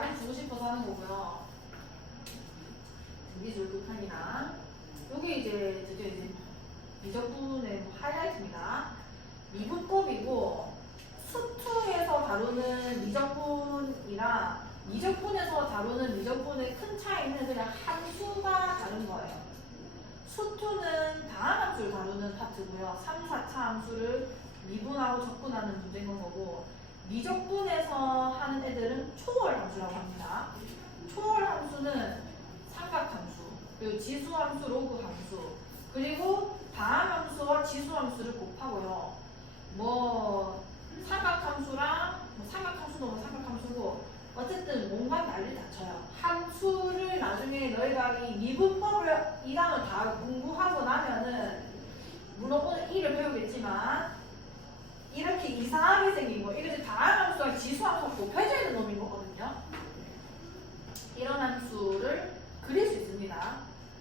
가량 주고 싶어서 하는 거고요. 미술 극한이나 요게 이제 드디어 이제 미적분의 하이라이트입니다. 미분법이고 수투에서 다루는 미적분이랑 미적분에서 다루는 미적분의 큰 차이는 그냥 함수가 다른 거예요. 수투는 다항 함수를 다루는 파트고요. 3, 4차 함수를 미분하고 적분하는 문제인 거고, 미적분에서 하는 애들은 초월 함수라고 합니다. 초월 함수는 삼각함수, 그리고 지수함수, 로그함수, 그리고 다항함수와 지수함수를 곱하고요. 뭐 삼각함수랑 삼각함수도 삼각함수고 어쨌든 뭔가 난리 다쳐요. 함수를 나중에 너희가 이 미분법을 2단을 다 공부하고 나면은 물론 오늘 1을 배우겠지만 이렇게 이상하게 생긴 거, 이것이 다항함수와 지수함수가 곱해져 있는 놈인 거거든요. 이런 함수를 그릴 수 있습니다.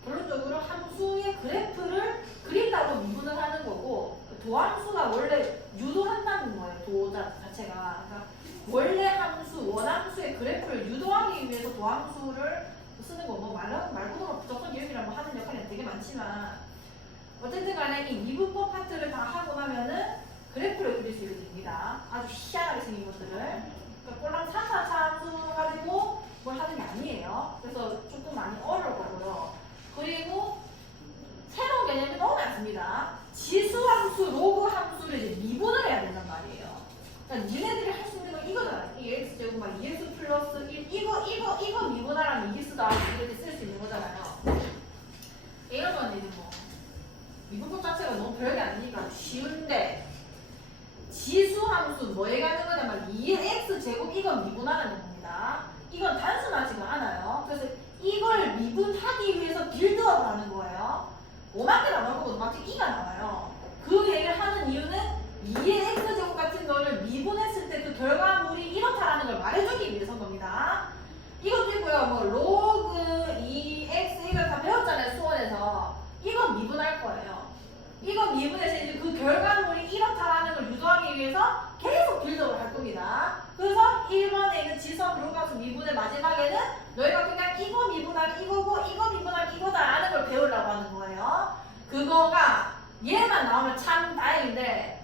결론적으로 함수의 그래프를 그린다고 미분을 하는 거고, 도함수가 원래 유도한다는 거예요. 도자 자체가. 그러니까 원래 함수, 원함수의 그래프를 유도하기 위해서 도함수를 쓰는 거, 뭐 말고도 부적성 기억이랑 뭐 하는 역할이 되게 많지만 어쨌든 간에 이 미분법 파트를 다 하고 나면은 그래프를 그릴 수 있게 됩니다. 아주 희한하게 생긴 것들을. 그러니까 꼴랑 3, 4차 함수 가지고 뭘 하는 게 아니에요. 그래서 조금 많이 어려울 거고요. 그리고 새로운 개념이 너무 많습니다. 지수함수, 로그함수를 이제 미분을 해야 된단 말이에요. 그러니까 니네들이 할 수 있는 건 이거잖아. 이 x제곱 막 2x 플러스 1 이거 미분하라면 이길 수다 이렇게 쓸 수 있는 거잖아요. 이런 건 이제 뭐 미분법 자체가 너무 별게 아니니까 쉬운데, 지수함수 뭐에 가는 거냐면 2x제곱 이건 미분하라는 겁니다. 이건 단순하지가 않아요. 그래서 이걸 미분하기 위해서 빌드업을 하는 거예요. 5만 개가 나오고 마치 2가 나와요. 그 얘기를 하는 이유는 2의 x제곱 같은 거를 미분했을 때 그 결과물이 이렇다라는 걸 말해주기 위해서인 겁니다. 이것도있고요. 뭐 로그 2x 이걸 다 배웠잖아요. 수원에서. 이거 미분할 거예요. 이거 미분해서 이제 그 결과물이 이렇다라는 걸 유도하기 위해서 계속 빌드업을 할 겁니다. 그래서 1번에 있는 지수함수, 로그함수 미분의 마지막에는 너희가 그냥 이거 미분하기 이거고 이거 미분하기 이거다라는 걸 배우려고 하는 거예요. 그거가 얘만 나오면 참 다행인데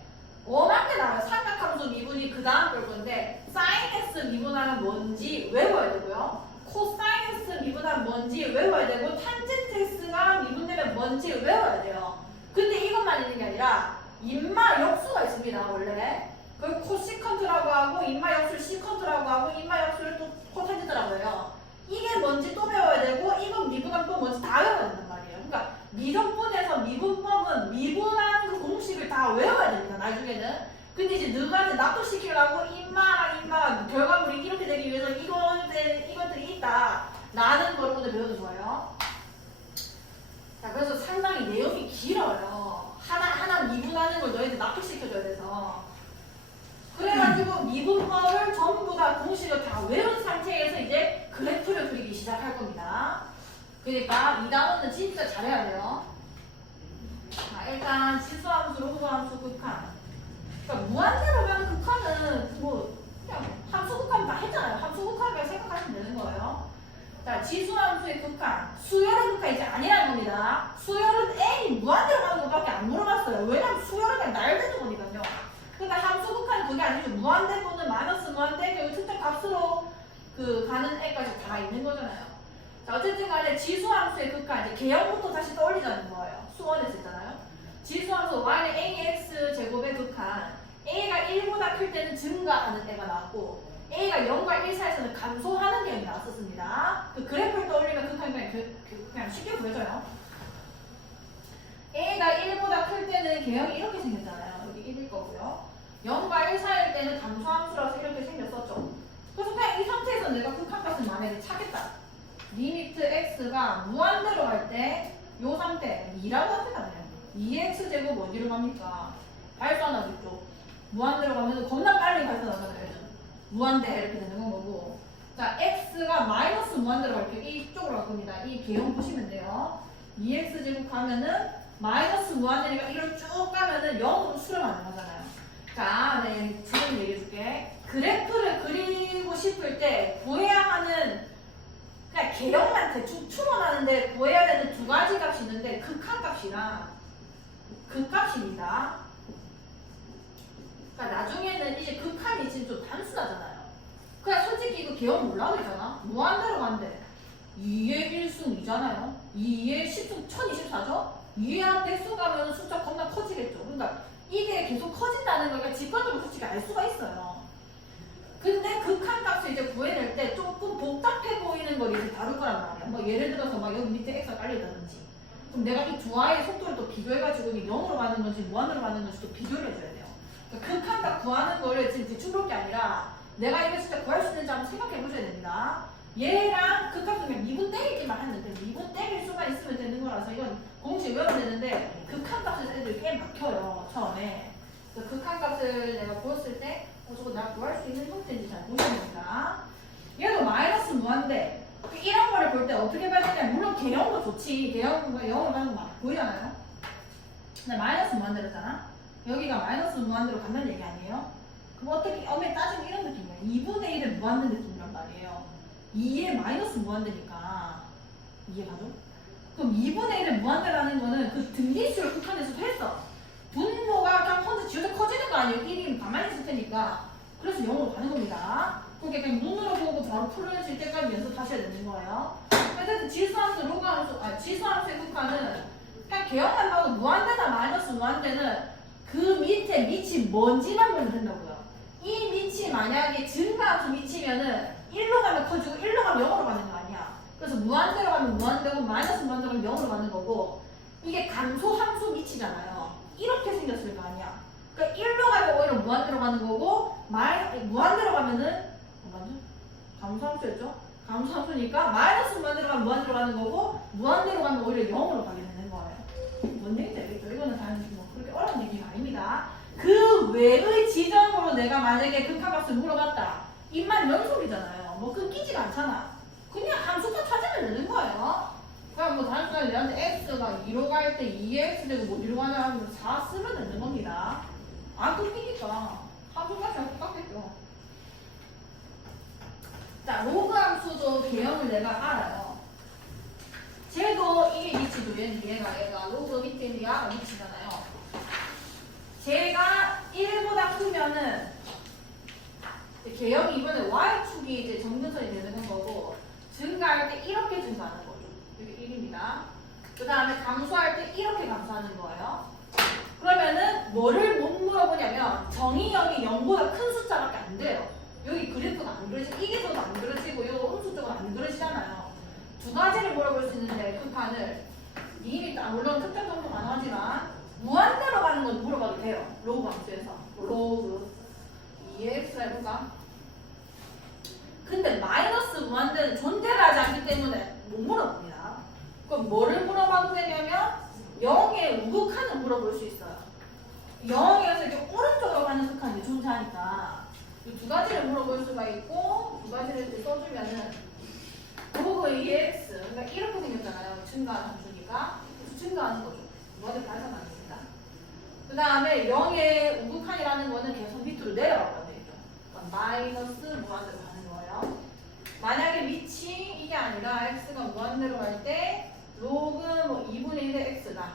5만 개 나와요. 삼각함수 미분이 그 다음 볼 건데, 사인 x 미분하면 뭔지 외워야 되고요. 코사인 x 미분하면 뭔지 외워야 되고, 탄젠트 x가 미분되면 뭔지 외워야 돼요. 근데 이것만 있는 게 아니라 인마 역수가 있습니다. 원래 그걸 코시컨트라고 하고, 인마 역수를 시컨트라고 하고, 인마 역수를 또 코탄젠트라고 해요. 이게 뭔지 또 배워야 되고, 이건 미분하면 또 뭔지 다 외워야 된단 말이에요. 그러니까 미적분에서 미분법은 미분하는 그 공식을 다 외워야 됩니다. 나중에는. 근데 이제 너가 납득시키려고 인마랑 인마가 결과물이 이렇게 되기 위해서 이것들이 있다 라는 걸 오늘 배워도 좋아요. 자, 그래서 상당히 내용이 길어요. 하나 미분하는 걸 너희들 납득시켜줘야 돼서. 그래가지고 미분법을 전부 다 공식을 다 외운 상태에서 이제 그래프를 그리기 시작할 겁니다. 그러니까 이 단원은 진짜 잘해야 돼요. 자, 일단 지수함수, 로그함수, 극한. 그러니까 무한대로 가는 극한은 뭐 그냥 함수 극한 다 했잖아요. 함수 극한이라고 생각하시면 되는 거예요. 자, 지수함수의 극한, 수열의 극한 이제 아니라는 겁니다. 수열은 n이 무한대로 가는 것밖에 안 물어봤어요. 왜냐면 수열은 그냥 날되는 거니까요. 그러니까 함수 극한은 그게 아니죠. 무한대 또는 마이너스 무한대, 그 특정 값으로 그 가는 애까지 다 있는 거잖아요. 자, 어쨌든 간에 지수함수의 극한, 이제 개형부터 다시 떠올리자는 거예요. 수원에서 했잖아요. 지수함수 y는 ax 제곱의 극한, a가 1보다 클 때는 증가하는 애가 나왔고, a가 0과 1 사이에서는 감소하는 개형이 나왔었습니다. 그 그래프를 떠올리면 극한이 그냥 쉽게 보여져요. a가 1보다 클 때는 개형이 이렇게 생겼잖아요. 여기 1일 거고요. 0과 1 사이일 때는 감소함수라서 이렇게 생겼었죠. 그래서 그냥 이 상태에서 내가 극한값을 만약에 찾겠다. 리미트 x가 무한대로 갈 때 요 상태 2라고 하잖아요. 2x제곱 어디로 갑니까? 발산하겠죠. 무한대로 가면 겁나 빨리 발산하잖아요. 무한대 이렇게 되는 건 거고. 자, x가 마이너스 무한대로 갈게요. 이쪽으로 갈 겁니다. 이 개형 보시면 돼요. 2x제곱 가면은 마이너스 무한대니까 이걸 쭉 가면은 0으로 수렴하는 거잖아요. 자, 네, 지금 얘기해 줄게. 그래프를 그리고 싶을 때 구해야 하는 그냥 개형만 대충 추론하는데 구해야 되는 두 가지 값이 있는데 극한값이랑 극값입니다. 그러니까 나중에는 이제 극한이 지금 좀 단순하잖아요. 그냥 솔직히 이거 개형 몰라도 되잖아. 무한대로 간대. 2의 1승 2잖아요. 2의 10승 1024죠? 2의 100승 가면 숫자 겁나 커지겠죠. 그러니까 이게 계속 커진다는 걸 직관적으로 솔직히 알 수가 있어요. 근데 극한값을 이제 구해낼 때 조금 복잡해 보이는 걸 이제 다룰 거란 말이야. 뭐 예를 들어서 막 여기 밑에 x가 깔려있다든지. 그럼 내가 이 두 아이의 속도를 또 비교해가지고 이게 0으로 가는 건지 무한으로 가는 건지 또 비교를 해줘야 돼요. 그러니까 극한값 구하는 거를 지금 대충 볼 게 아니라 내가 이거 진짜 구할 수 있는지 한번 생각해 보셔야 됩니다. 얘랑 극값 중에 미분 때리기만 하면 돼. 미분 때릴 수가 있으면 되는 거라서 이건 공식 외우면 되는데 극한값을 애들이 꽤 막혀요. 처음에. 그래서 극한값을 내가 구했을 때 저거 내가 구할 수 있는 형태인지 잘 보셔야 됩니다. 얘도 마이너스 무한대. 이런 거를 볼 때 어떻게 봐야 되냐. 물론 개형도 좋지. 개형과 영어로 가는 거 막 보이잖아요. 근데 마이너스 무한대로잖아. 여기가 마이너스 무한대로 간다는 얘기 아니에요? 그럼 어떻게 엄밀히 따지면 이런 느낌이야. 2분의 1의 무한대 느낌이란 말이에요. 2의 마이너스 무한대니까 이해가죠? 그럼 2분의 1의 무한대라는 거는 그 등기수를 극한에서도 했어. 분모가 그냥 펀드 지어서 커지는 거 아니에요? 1이 가만히 있을 테니까. 그래서 0으로 가는 겁니다. 그렇게 그냥 눈으로 보고 바로 풀어질 때까지 연습하셔야 되는 거예요. 어쨌든 지수함수, 로그함수, 지수함수의 극한은 그냥 개형만 봐도 무한대나 마이너스 무한대는 그 밑에 밑이 뭔지만 보면 된다고요. 이 밑이 만약에 증가함수 밑이면은 1로 가면 커지고 1로 가면 0으로 가는 거 아니야. 그래서 무한대로 가면 무한대고 마이너스 무한대로 가면 0으로 가는 거고 이게 감소함수 밑이잖아요. 이렇게 생겼을 거 아니야. 그러니까 1로 가면 오히려 무한대로 가는 거고 무한대로 가면은 맞죠? 감소함수였죠? 감소함수니까 마이너스 무한대로 가면 무한대로 가는 거고 무한대로 가면 오히려 0으로 가게 되는 거예요. 뭔 얘기인지 알겠죠? 이거는 당연히 뭐 그렇게 어려운 얘기가 아닙니다. 그 외의 지점으로 내가 만약에 극한값을 물어봤다. 입만 연속이잖아요. 뭐 끊기지가 않잖아. 그냥 함수가 찾으면 되는 거예요. 그냥 뭐 단순하게 내한테 x가 2로 갈 때 2x 되고 뭐 1로 가냐 하면 4 쓰면 되는 겁니다. 안 끊기니까 함수가 잘 똑같겠죠. 자, 로그 함수도 개형을 내가 알아요. 쟤도 이게 위치도 얘가 로그 밑에 있는 야가 위치잖아요. 제가 1보다 크면은 개형이 이번에 y축이 이제 정근선이 되는 거고 증가할 때 이렇게 증가하는 거죠. 이게 1입니다. 그 다음에 감소할 때 이렇게 감소하는 거예요. 그러면은 뭐를 못 물어보냐면 정의형이 0보다 큰 숫자밖에 안 돼요. 여기 그래프가 안 그려지고 이게 더 안 그려지고 이 음수 쪽은 안 그려지잖아요. 두 가지를 물어볼 수 있는데 극한을 미리 물론 특정 정도 가능하지만 무한대로 가는 건 물어봐도 돼요. 로그 함수에서 로그 2x 해볼까? 근데 마이너스 무한대는 존재를 하지 않기 때문에 못 물어봅니다. 그럼 뭐를 물어봐도 되냐면 0의 우극한을 물어볼 수 있어요. 0에서 이렇게 오른쪽으로 가는 극한이 존재하니까 이 두 가지를 물어볼 수가 있고 두 가지를 이렇게 써주면은 로그 2x 그러니까 이렇게 생겼잖아요. 증가하는 함수니까 그래서 증가하는 거죠. 무한대 발산합니다. 그 다음에 0의 우극한이라는 거는 계속 밑으로 내려가거든요. 그러니까 마이너스 무한대로 가는 거예요. 만약에 밑이 이게 아니라 x가 무한대로 갈 때 로그 뭐 2분의 1의 x다.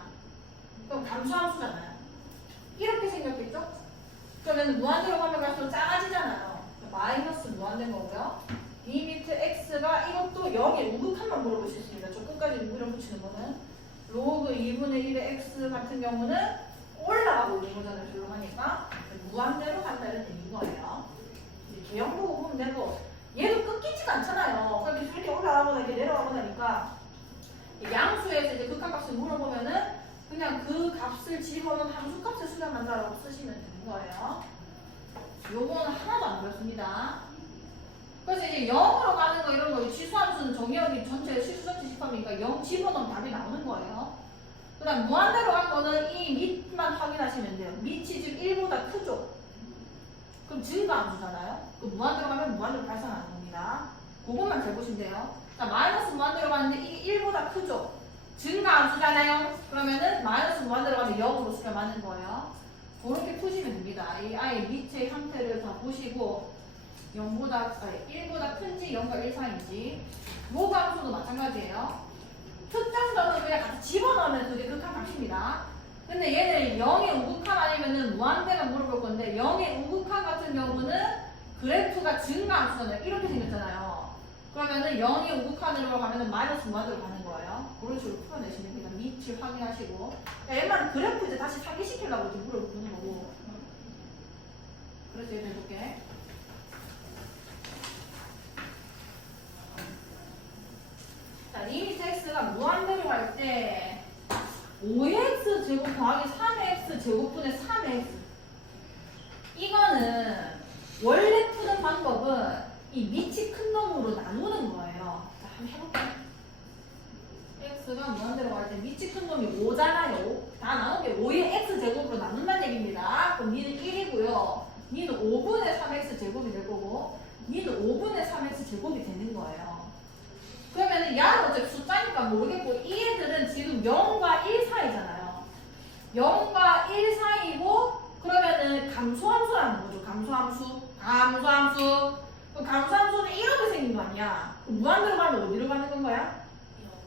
그럼 감소함수잖아요. 이렇게 생겼겠죠? 그러면 무한대로 가면 갈수록 작아지잖아요. 마이너스 무한대인 거고요. 리미트 x가 이것도 0의 우극한만 물어볼 수 있습니다. 저 끝까지 밀어붙이는 거는 로그 2분의 1의 x 같은 경우는 올라가고 있는 거잖아요. 별로 하니까 무한대로 간다는 얘기인 거예요. 이제 개형 보고 보면 되고 얘도 끊기지가 않잖아요. 그렇게 이렇게 올라가거나 이렇게 내려가거나 하니까 양수에서 이제 극한값을 물어보면은 그냥 그 값을 집어넣은 함수값을 수렴한다라고 쓰시면 되는 거예요. 요거는 하나도 안 그렇습니다. 그래서 이제 0으로 가는 거 이런 거 취수함수는 정의역이 전체 실수 전체 집합이니까 0 집어넣으면 답이 나오는 거예요. 그 다음 무한대로 간 거는 이 밑만 확인하시면 돼요. 밑이 지금 1보다 크죠? 그럼 증가함수잖아요. 그 무한대로 가면 무한대로 발산하는 겁니다. 그것만 잘 보시면 돼요. 자, 마이너스 무한대로 가는데 이게 1보다 크죠? 증가함수잖아요. 그러면은 마이너스 무한대로 가면 0으로 수렴하는 거예요. 그렇게 푸시면 됩니다. 이 아예 밑의 형태를 다 보시고 1보다 큰지 0과 1 사이인지. 로그 함수도 마찬가지예요. 특정 점을 그냥 같이 집어넣으면 그게 극한값입니다. 근데 얘는 0의 우극한 아니면은 무한대만 물어볼 건데 0의 우극한 같은 경우는 그래프가 증가함수잖아요. 이렇게 생겼잖아요. 그러면은 0이 우극한으로 가면은 마이너스 무한대로 가는 거예요. 그런 식으로 풀어내시면 됩니다. 밑을 확인하시고. 얘만 그래프 이제 다시 상기시키려고 이렇게 물어보는 거고. 그래서 얘를 해볼게. 자, 리미트 x가 무한대로 갈 때 5x 제곱 더하기 3x 제곱분의 3x. 이거는 원래 푸는 방법은 이 밑이 큰 놈으로 나누는 거예요. 자, 한번 해볼까요? x가 무한대로 갈 때 밑이 큰 놈이 5잖아요. 다 나눈 게 5의 x제곱으로 나눈다는 얘기입니다. 그럼 니는 1이고요. 니는 5분의 3x 제곱이 될 거고 니는 5분의 3x 제곱이 되는 거예요. 그러면은 야는 어차피 숫자니까 모르겠고 이 애들은 지금 0과 1 사이잖아요. 0과 1 사이고 그러면은 감소함수라는 거죠. 감소함수. 그럼 감소함수는 이렇게 생긴 거 아니야. 무한대로 가면 어디로 가는 건가요?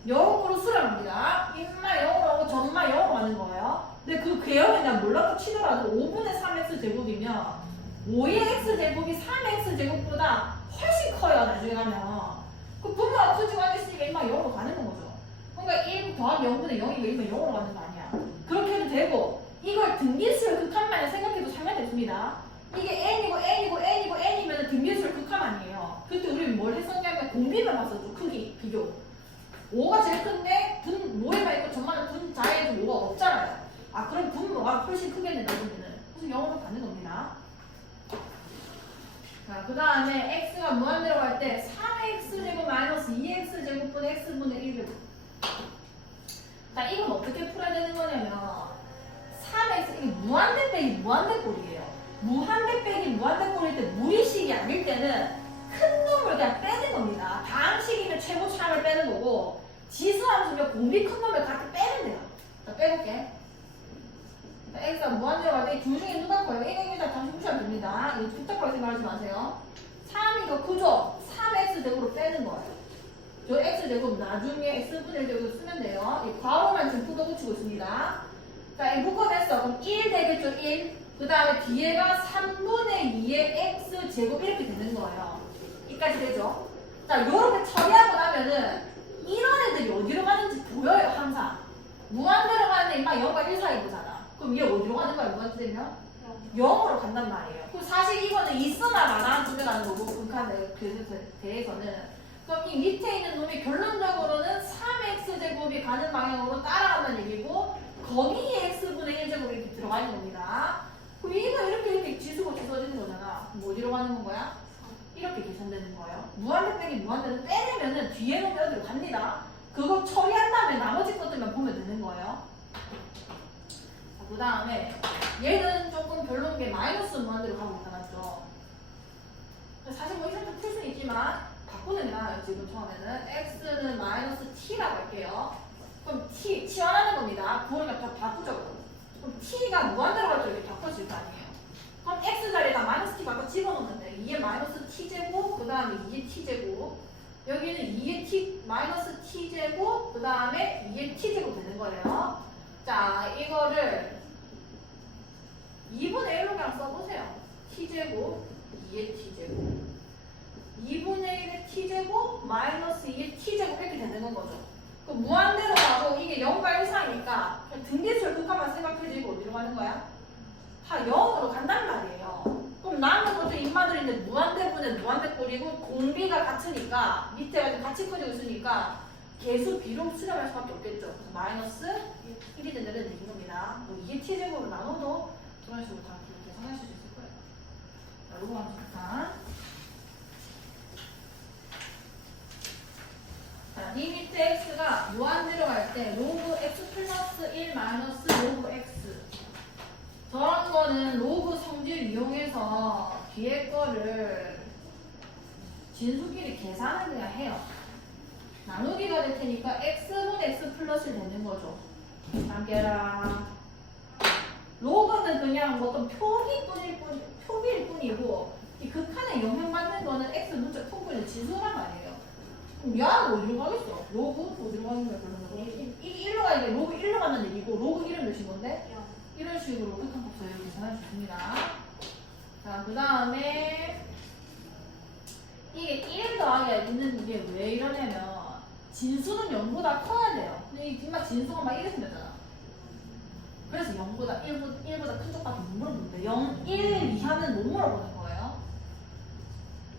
0으로 수렴합니다. 인마 0으로 하고 전마 0으로 가는 거예요. 근데 그 궤형이 그냥 몰라도 치더라도 5분의 3x 제곱이면 5의 x 제곱이 3x 제곱보다 훨씬 커요. 나중에 가면. 그 분모 없어지고 하겠으니까 인마 0으로 가는 거죠. 그러니까 1 더하기 0분의 0이면 인마 0으로 가는 거 아니야. 그렇게 해도 되고 이걸 등비수열 극한만에 생각해도 상관없습니다. 이게 n이면 등비수열 극한 아니에요. 그때 우리 뭘 했었냐면 공비만 봤었죠. 크기 비교. 5가 제일 큰데 모에만 있고 전만은 분자에도 5가 없잖아요. 아 그럼 분모가 훨씬 크겠네 나중에는. 그래서 0으로 가는 겁니다. 자, 그 다음에 x가 무한대로 갈 때 3x제곱 마이너스 2x제곱분의 x분의 1제곱. 자, 이건 어떻게 풀어야 되는 거냐면 3x, 이게 무한대 빼기 무한대 꼴이에요. 무한대 빼기 무한대 꼴일 때 무리식이 아닐 때는 큰 놈을 그냥 빼는 겁니다. 방식이면 최고 차를 빼는 거고 지수함수면 공비 큰 놈을 같이 빼면 돼요. 자, 빼볼게. x가 무한대로 갈 때 둘 중에 누가 커요? 1을 다시 보셔야 됩니다. 이거 복잡하게 생각하지 마세요. 3이 더 크죠? 3x제곱으로 빼는 거예요. 저 x제곱 나중에 x분의 1제곱으로 쓰면 돼요. 이 괄호만 지금 뜯어붙이고 있습니다. 자, 이 묶어냈어. 그럼 1 되겠죠? 1. 그 다음에 뒤에가 3분의 2의 x제곱 이렇게 되는 거예요. 이까지 되죠? 자, 요렇게 처리하고 나면은 이런 애들이 어디로 가는지 보여요, 항상. 무한대로 가는데 임마 0과 1 사이 보잖아. 그럼 얘 어디로 가는 거야, 무한대 되면? 0으로 간단 말이에요. 그럼 사실 이거는 있으나 마나 구별하는 거고, 극한에 대해서는. 그럼 이 밑에 있는 놈이 결론적으로는 3x제곱이 가는 방향으로 따라간다는 얘기고, 거기에 x분의 1제곱이 이렇게 들어가 있는 겁니다. 그럼 이거 이렇게 지수가 주어지는 거잖아. 그럼 어디로 가는 거야? 이렇게 계산되는 거예요. 무한대 빼기 무한대는 빼내면은 뒤에 놈이 어디로 갑니다. 그거 처리한 다음에 나머지 것들만 보면 되는 거예요. 그 다음에 얘는 조금 별로인 게 마이너스 무한대로 가고 있다 맞죠? 사실 뭐 이렇게 풀 수는 있지만 바꾸는 게 나아요. 지금 처음에는 x는 마이너스 t라고 할게요. 그럼 t 치환하는 겁니다. 부호를 다 바꾸죠. 그럼 t가 무한대로 갈 때 이렇게 바꿔질 거 아니에요. 그럼 x 자리에다 마이너스 t 바꿔 집어넣는데 2의 마이너스 t제곱 그 다음에 2의 t제곱 여기는 2의 t 마이너스 t제곱 그 다음에 2의 t제곱 되는 거예요. 자, 이거를 2분의 1로 그냥 써보세요. t제곱 2의 t제곱 2분의 1의 t제곱 마이너스 2의 t제곱 이렇게 되는 거죠. 그럼 무한대로 가고 이게 0과 1 사이니까 등비수열 극한만 생각해주고 어디로 가는 거야? 다 0으로 간단 말이에요. 그럼 남은 것도 인마들인데 무한대분의 무한대꼴이고 공비가 같으니까 밑에 같이 커지고 있으니까 계수 비로 수렴할 수밖에 없겠죠. 그래서 마이너스 1이 된다는 얘기인 겁니다. 뭐 2의 t제곱으로 나눠도 그런 식으로 다 계산하실 수 있을 거예요. 자, 요거 한번 잠깐. 자, 리미트 x가 무한대로 갈 때 로그 x 플러스 1 마이너스 로그 x 저런 거는 로그 성질 이용해서 뒤에 거를 진수끼리 계산을 그냥 해요. 나누기가 될 테니까 x분 x 플러스 되는 거죠. 남겨라. 로그는 그냥 뭐 어떤 표기일 뿐이고 이 극한에 영향받는 거는 x 문자 통분의 지수란 말이에요. 그럼 야는 어디로 가겠어? 로그 어디로 가는 거야? 그러면 이게 1로 가니까 로그 1로 가는 얘기고 로그 1은 몇인 건데? 이런 식으로 극한값을 계산할 수 있습니다. 자, 그 다음에 이게 1 더하기가 있는 게 왜 이러냐면 진수는 0보다 커야 돼요. 근데 이 뒷막 진수가 막 이렇게 되잖아. 그래서 0보다 1보다 큰 쪽밖에 못 물어보는데 0, 1 이하는 못 물어보는 거예요.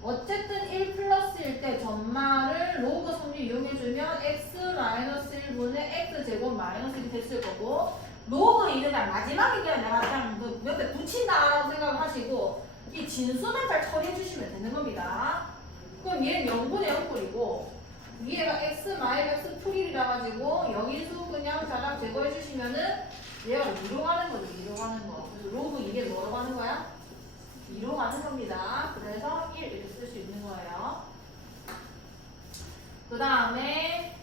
어쨌든 1 플러스일 때 전말을 로그 성질 이용해주면 x 마이너스 1분의 x제곱 마이너스 1이 됐을 거고 로그 2는 그냥 마지막에 그냥 내가 그냥 그 옆에 붙인다라고 생각을 하시고 이 진수만 잘 처리해 주시면 되는 겁니다. 그럼 얘는 0분의 0꼴이고 위에가 x 마이너스 풀이라 가지고 여기수 그냥 자랑 제거해 주시면은 얘가 2로 가는 거죠. 2로 가는 거. 그래서 로그 이게 뭐로 가는 거야? 2로 가는 겁니다. 그래서 1 이렇게 쓸 수 있는 거예요. 그 다음에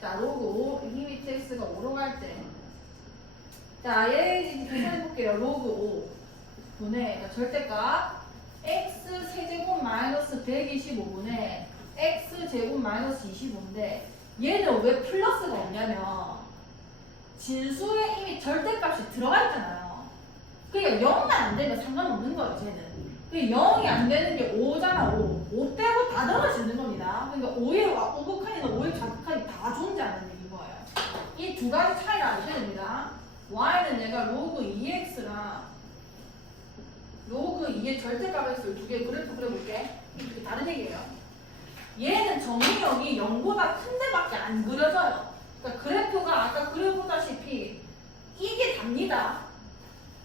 자 로그 5 리미트 x가 5로 갈 때 자 얘 계산해 볼게요. 로그 5 분의 그러니까 절대값 x 세제곱 마이너스 125분의 x 제곱 마이너스 25인데 얘는 왜 플러스가 없냐면 진수에 이미 절대값이 들어가 있잖아요. 그러니까 0만 안 되면 상관없는 거예요, 쟤는. 그러니까 0이 안 되는 게 5잖아, 5 빼고 다 들어가시는 겁니다. 그러니까 5의 우극한이나 5의 좌극한이 다 존재하는 얘기인 거예요. 이 두 가지 차이를 아셔야 됩니다. y는 얘가 로그 2x랑 로그 2의 절대값을 두 개 그래프 그려볼게. 이게 다른 얘기예요. 얘는 정의역이 0보다 큰 데밖에 안 그려져요. 그러니까 그래프가 아까 그려보다시피 이게 답니다.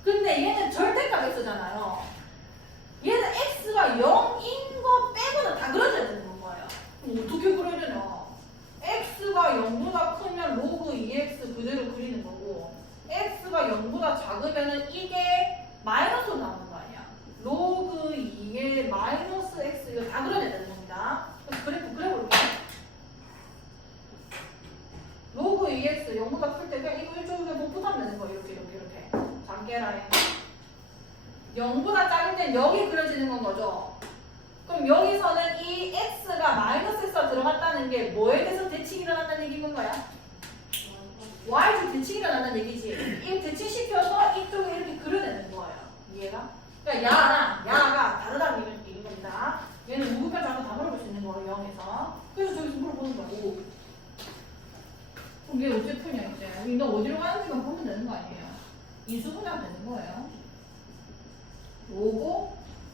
근데 얘는 절대값을 쓰잖아요. 얘는 x가 0인 거 빼고는 다 그려져야 되는 거예요. 그럼 어떻게 그려지냐? x가 0보다 크면 로그 2x 그대로 그리는 거고 x가 0보다 작으면은 이게 마이너스로 나오는 거 아니야. 로그 2의 마이너스 x 이거 다 그려야 되는 겁니다. 그래서 그래프 그려볼게요. 로그 2x 0보다 클 때 그냥 이거 이쪽에 못 붙하면 되는 거예요. 이렇게 작게 라인 0보다 작을 땐 여기 그려지는 건 거죠. 그럼 여기서는 이 x가 마이너스 x가 들어갔다는 게 뭐에 대해서 대칭이 일어난다는 얘기인 건가요? y축 대칭이 일어난다는 얘기지. 이거 대칭시켜서 이쪽에 이렇게 그려내는 거예요. 이해가? 그러니까 야가 다르다는 얘기인 겁니다. 얘는 우극과 작은 다 물어볼 수 있는 거예요. 0에서. 그래서 저기서 물어보는 거야. 5. 그럼 얘 어떻게 푸냐 이제. 너 어디로 가는지만 보면 되는 거 아니에요. 인수분해하면 되는 거예요. 5고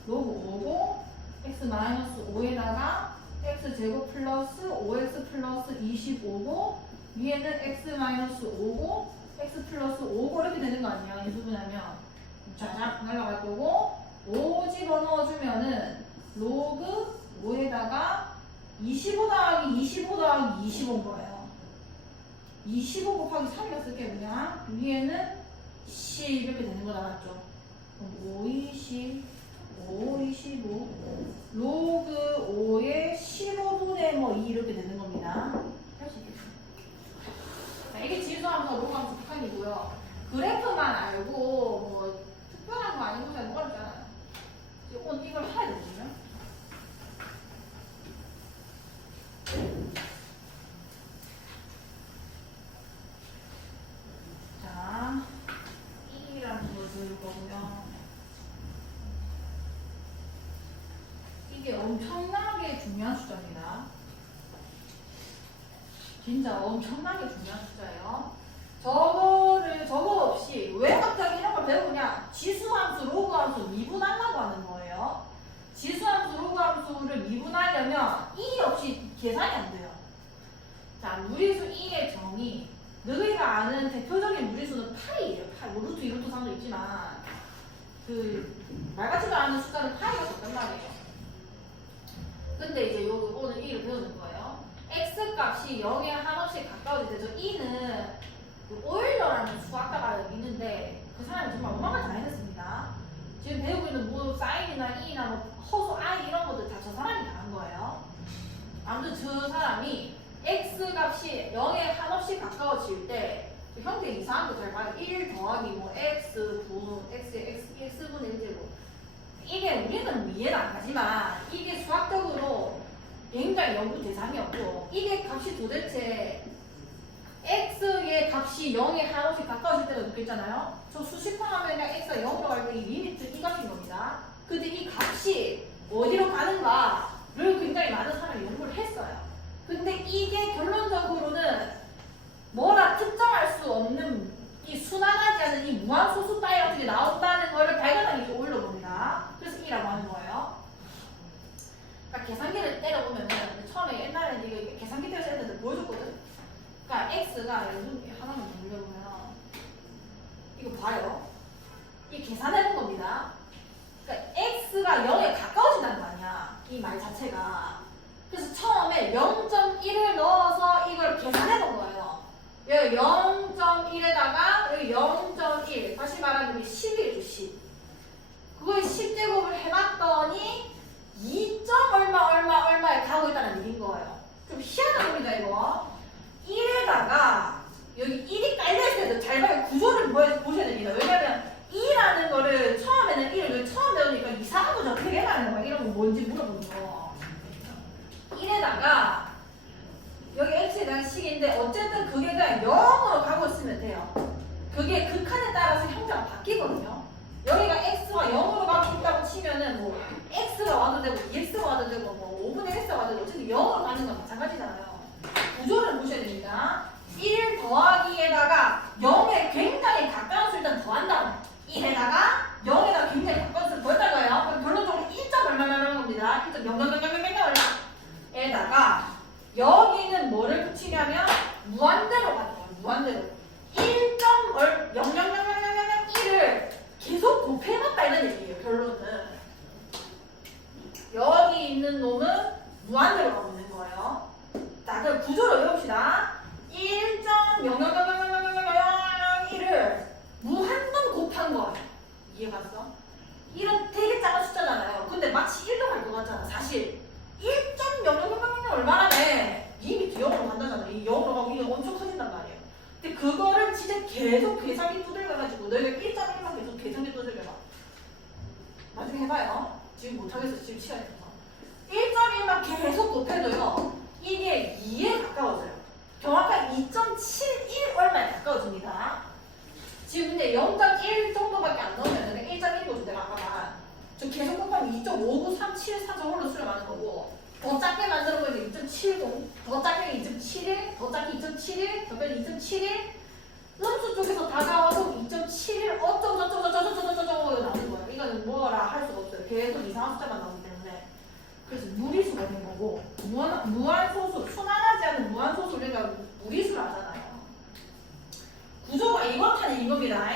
로그 5고 x 마이너스 5에다가 x 제곱 플러스 5x 플러스 25고 위에는 x 마이너스 5고 x 플러스 5고 이렇게 되는 거 아니야. 인수분해하면 자작 날라갈 거고 5 집어넣어주면은 로그 5에다가 25 더하기 25 더하기 25인 거예요. 25 곱하기 3이라 쓸게요. 그냥 위에는 10 이렇게 되는 거 나왔죠. 5, 20, 5, 25 로그 5의 15분의 뭐 2 이렇게 되는 겁니다. 할 수 있겠죠. 자, 이게 지수함수 로그함수 극한이고요. 그래프만 알고 뭐 특별한 거 아니고 그냥 뭐가 있잖아요. 오늘 이걸 해야 되거든요. 자, 1이라는 것을 거고요. 이게 엄청나게 중요한 숫자입니다. 진짜 엄청나게 중요한 숫자예요. 저거 없이 왜 갑자기 이런 걸 배우냐? 지수함수, 로그함수 미분하려고 하는 거예요. 지수함수, 로그함수를 미분하려면 E 없이 계산이 안 돼요. 자, 무리수 E의 정의. 너희가 아는 대표적인 무리수는 8이에요. 8. 뭐 루트 2, 루트 3도 있지만 말 같지도 않은 숫자는 8이가 없단 말이에요. 근데 이제 오늘 E를 배우는 거예요. X 값이 0에 한없이 가까워질 때죠. E는 오일러라는 수학자가 있는데 그 사람이 정말 음악을 잘 해냈습니다. 지금 배우고 있는 뭐 사인이나 E나 뭐 허수, I 이런 것들 다 저 사람이 다 한 거예요. 아무튼 저 사람이 X 값이 0에 한없이 가까워질 때 형태 이상한 거 잘 봐요. 1 더하기 뭐 X 분, X의 X분의 1제곱 이게 우리는 이해는 안 가지만 이게 수학적으로 굉장히 연구 대상이었고 이게 값이 도대체 x의 값이 0에 한없이 가까워질 때가 있겠잖아요. 저 수식화 하면 그냥 x가 0으로 갈 때 이 리미트 이 값인 겁니다. 근데 이 값이 어디로 가는가를 굉장히 많은 사람이 연구를 했어요. 근데 이게 결론적으로는 뭐라 특정할 수 없는 이 순환하지 않은 이 무한소수 따위 같은 게 나온다는 거를 발견하기 위해 올려봅니다. 그래서 이라고 하는 거예요. 그러니까 계산기를 때려보면은 처음에 옛날에는 이거 계산기 때려서 애들한테 보여줬거든. 그러니까 x가 여기 하나만 더 올려보면 이거 봐요. 이 계산해본 겁니다. 그러니까 x가 0에 가까워진다는 거 아니야. 이 말 자체가. 그래서 처음에 0.1을 넣어서 이걸 계산해본 거예요. 여기 0.1에다가 여기 0.1 다시 말하면 10이죠 10. 그걸 10제곱을 해봤더니 2. 얼마에 가고 있다는 얘기인 거예요. 좀 희한한 겁니다 이거. 1에다가 여기 1이 깔려있을 때도 잘 봐요. 구조를 보셔야 됩니다. 왜냐면 2라는 거를 처음에는 1을 처음 배우니까 이상한 거죠. 어떻게 해라는 거 이런 거 뭔지 물어보는 거. 1에다가 여기 x에 대한 식인데 어쨌든 그게 그냥 0으로 가고 있으면 돼요. 그게 극한에 따라서 형태가 바뀌거든요. 여기가 x가 0으로 가고 있다고 치면은 뭐 x가 와도 되고 2x가 와도 되고 뭐 5분의 x가 와도 되고 어쨌든 0으로 가는 건 마찬가지잖아요. 구조를 보셔야 됩니다. 1 더하기에다가 0에 굉장히 가까운 수를 일단 더한 다음에 1에다가 0에다가 굉장히 가까운 수를 더했다는 거예요. 그럼 결론적으로 1점 얼마라는 겁니다. 1.000000 에다가 여기는 뭐를 붙이냐면 무한대로 가는 거예요. 무한대로 1.000001을 계속 곱해놨다 이런 얘기예요. 결론은 여기 있는 놈은 무한대로 가고 있는 거예요. 자, 그럼 구조를 외웁시다. 1.000001을 무한번 곱한 거예요. 이해갔어? 이런 되게 작은 숫자잖아요. 근데 마치 1도 갈 것 같잖아. 사실 1.0000이 얼마나네? 이미 0으로 간다잖아. 이 0으로 가고 이게 엄청 커진단 말이에요. 근데 그거를 진짜 계속 계산기 두들겨가지고 너희가 1.1만 계속 계산기 두들겨봐. 나중에 해봐요. 지금 못하겠어. 지금 시간이 없어. 1.1만 계속 곱해도요. 이게 2에 가까워져요. 정확하게 2.71 얼마에 가까워집니다. 지금 근데 0.1 정도밖에 안 넣으면 1.1이거든. 내가 아까 말한. 저 계속 곱하면 2.59374 저걸로 수렴하는 거고 더 작게 만들어 보이면 2.70, 더 작게 2.71, 더 작게 2.71, 더 빼면 2.71 음수 쪽에서 다가와서 2.71 어쩌고저쩌고저쩌고저쩌고 나오는 거예요. 이거는 뭐라 할 수가 없어요. 계속 이상한 숫자만 나오기 때문에. 그래서 무리수가 된 거고 무한소수, 순환하지 않은 무한소수 우리가 무리수를 하잖아요. 구조가 이렇다는 이겁니다.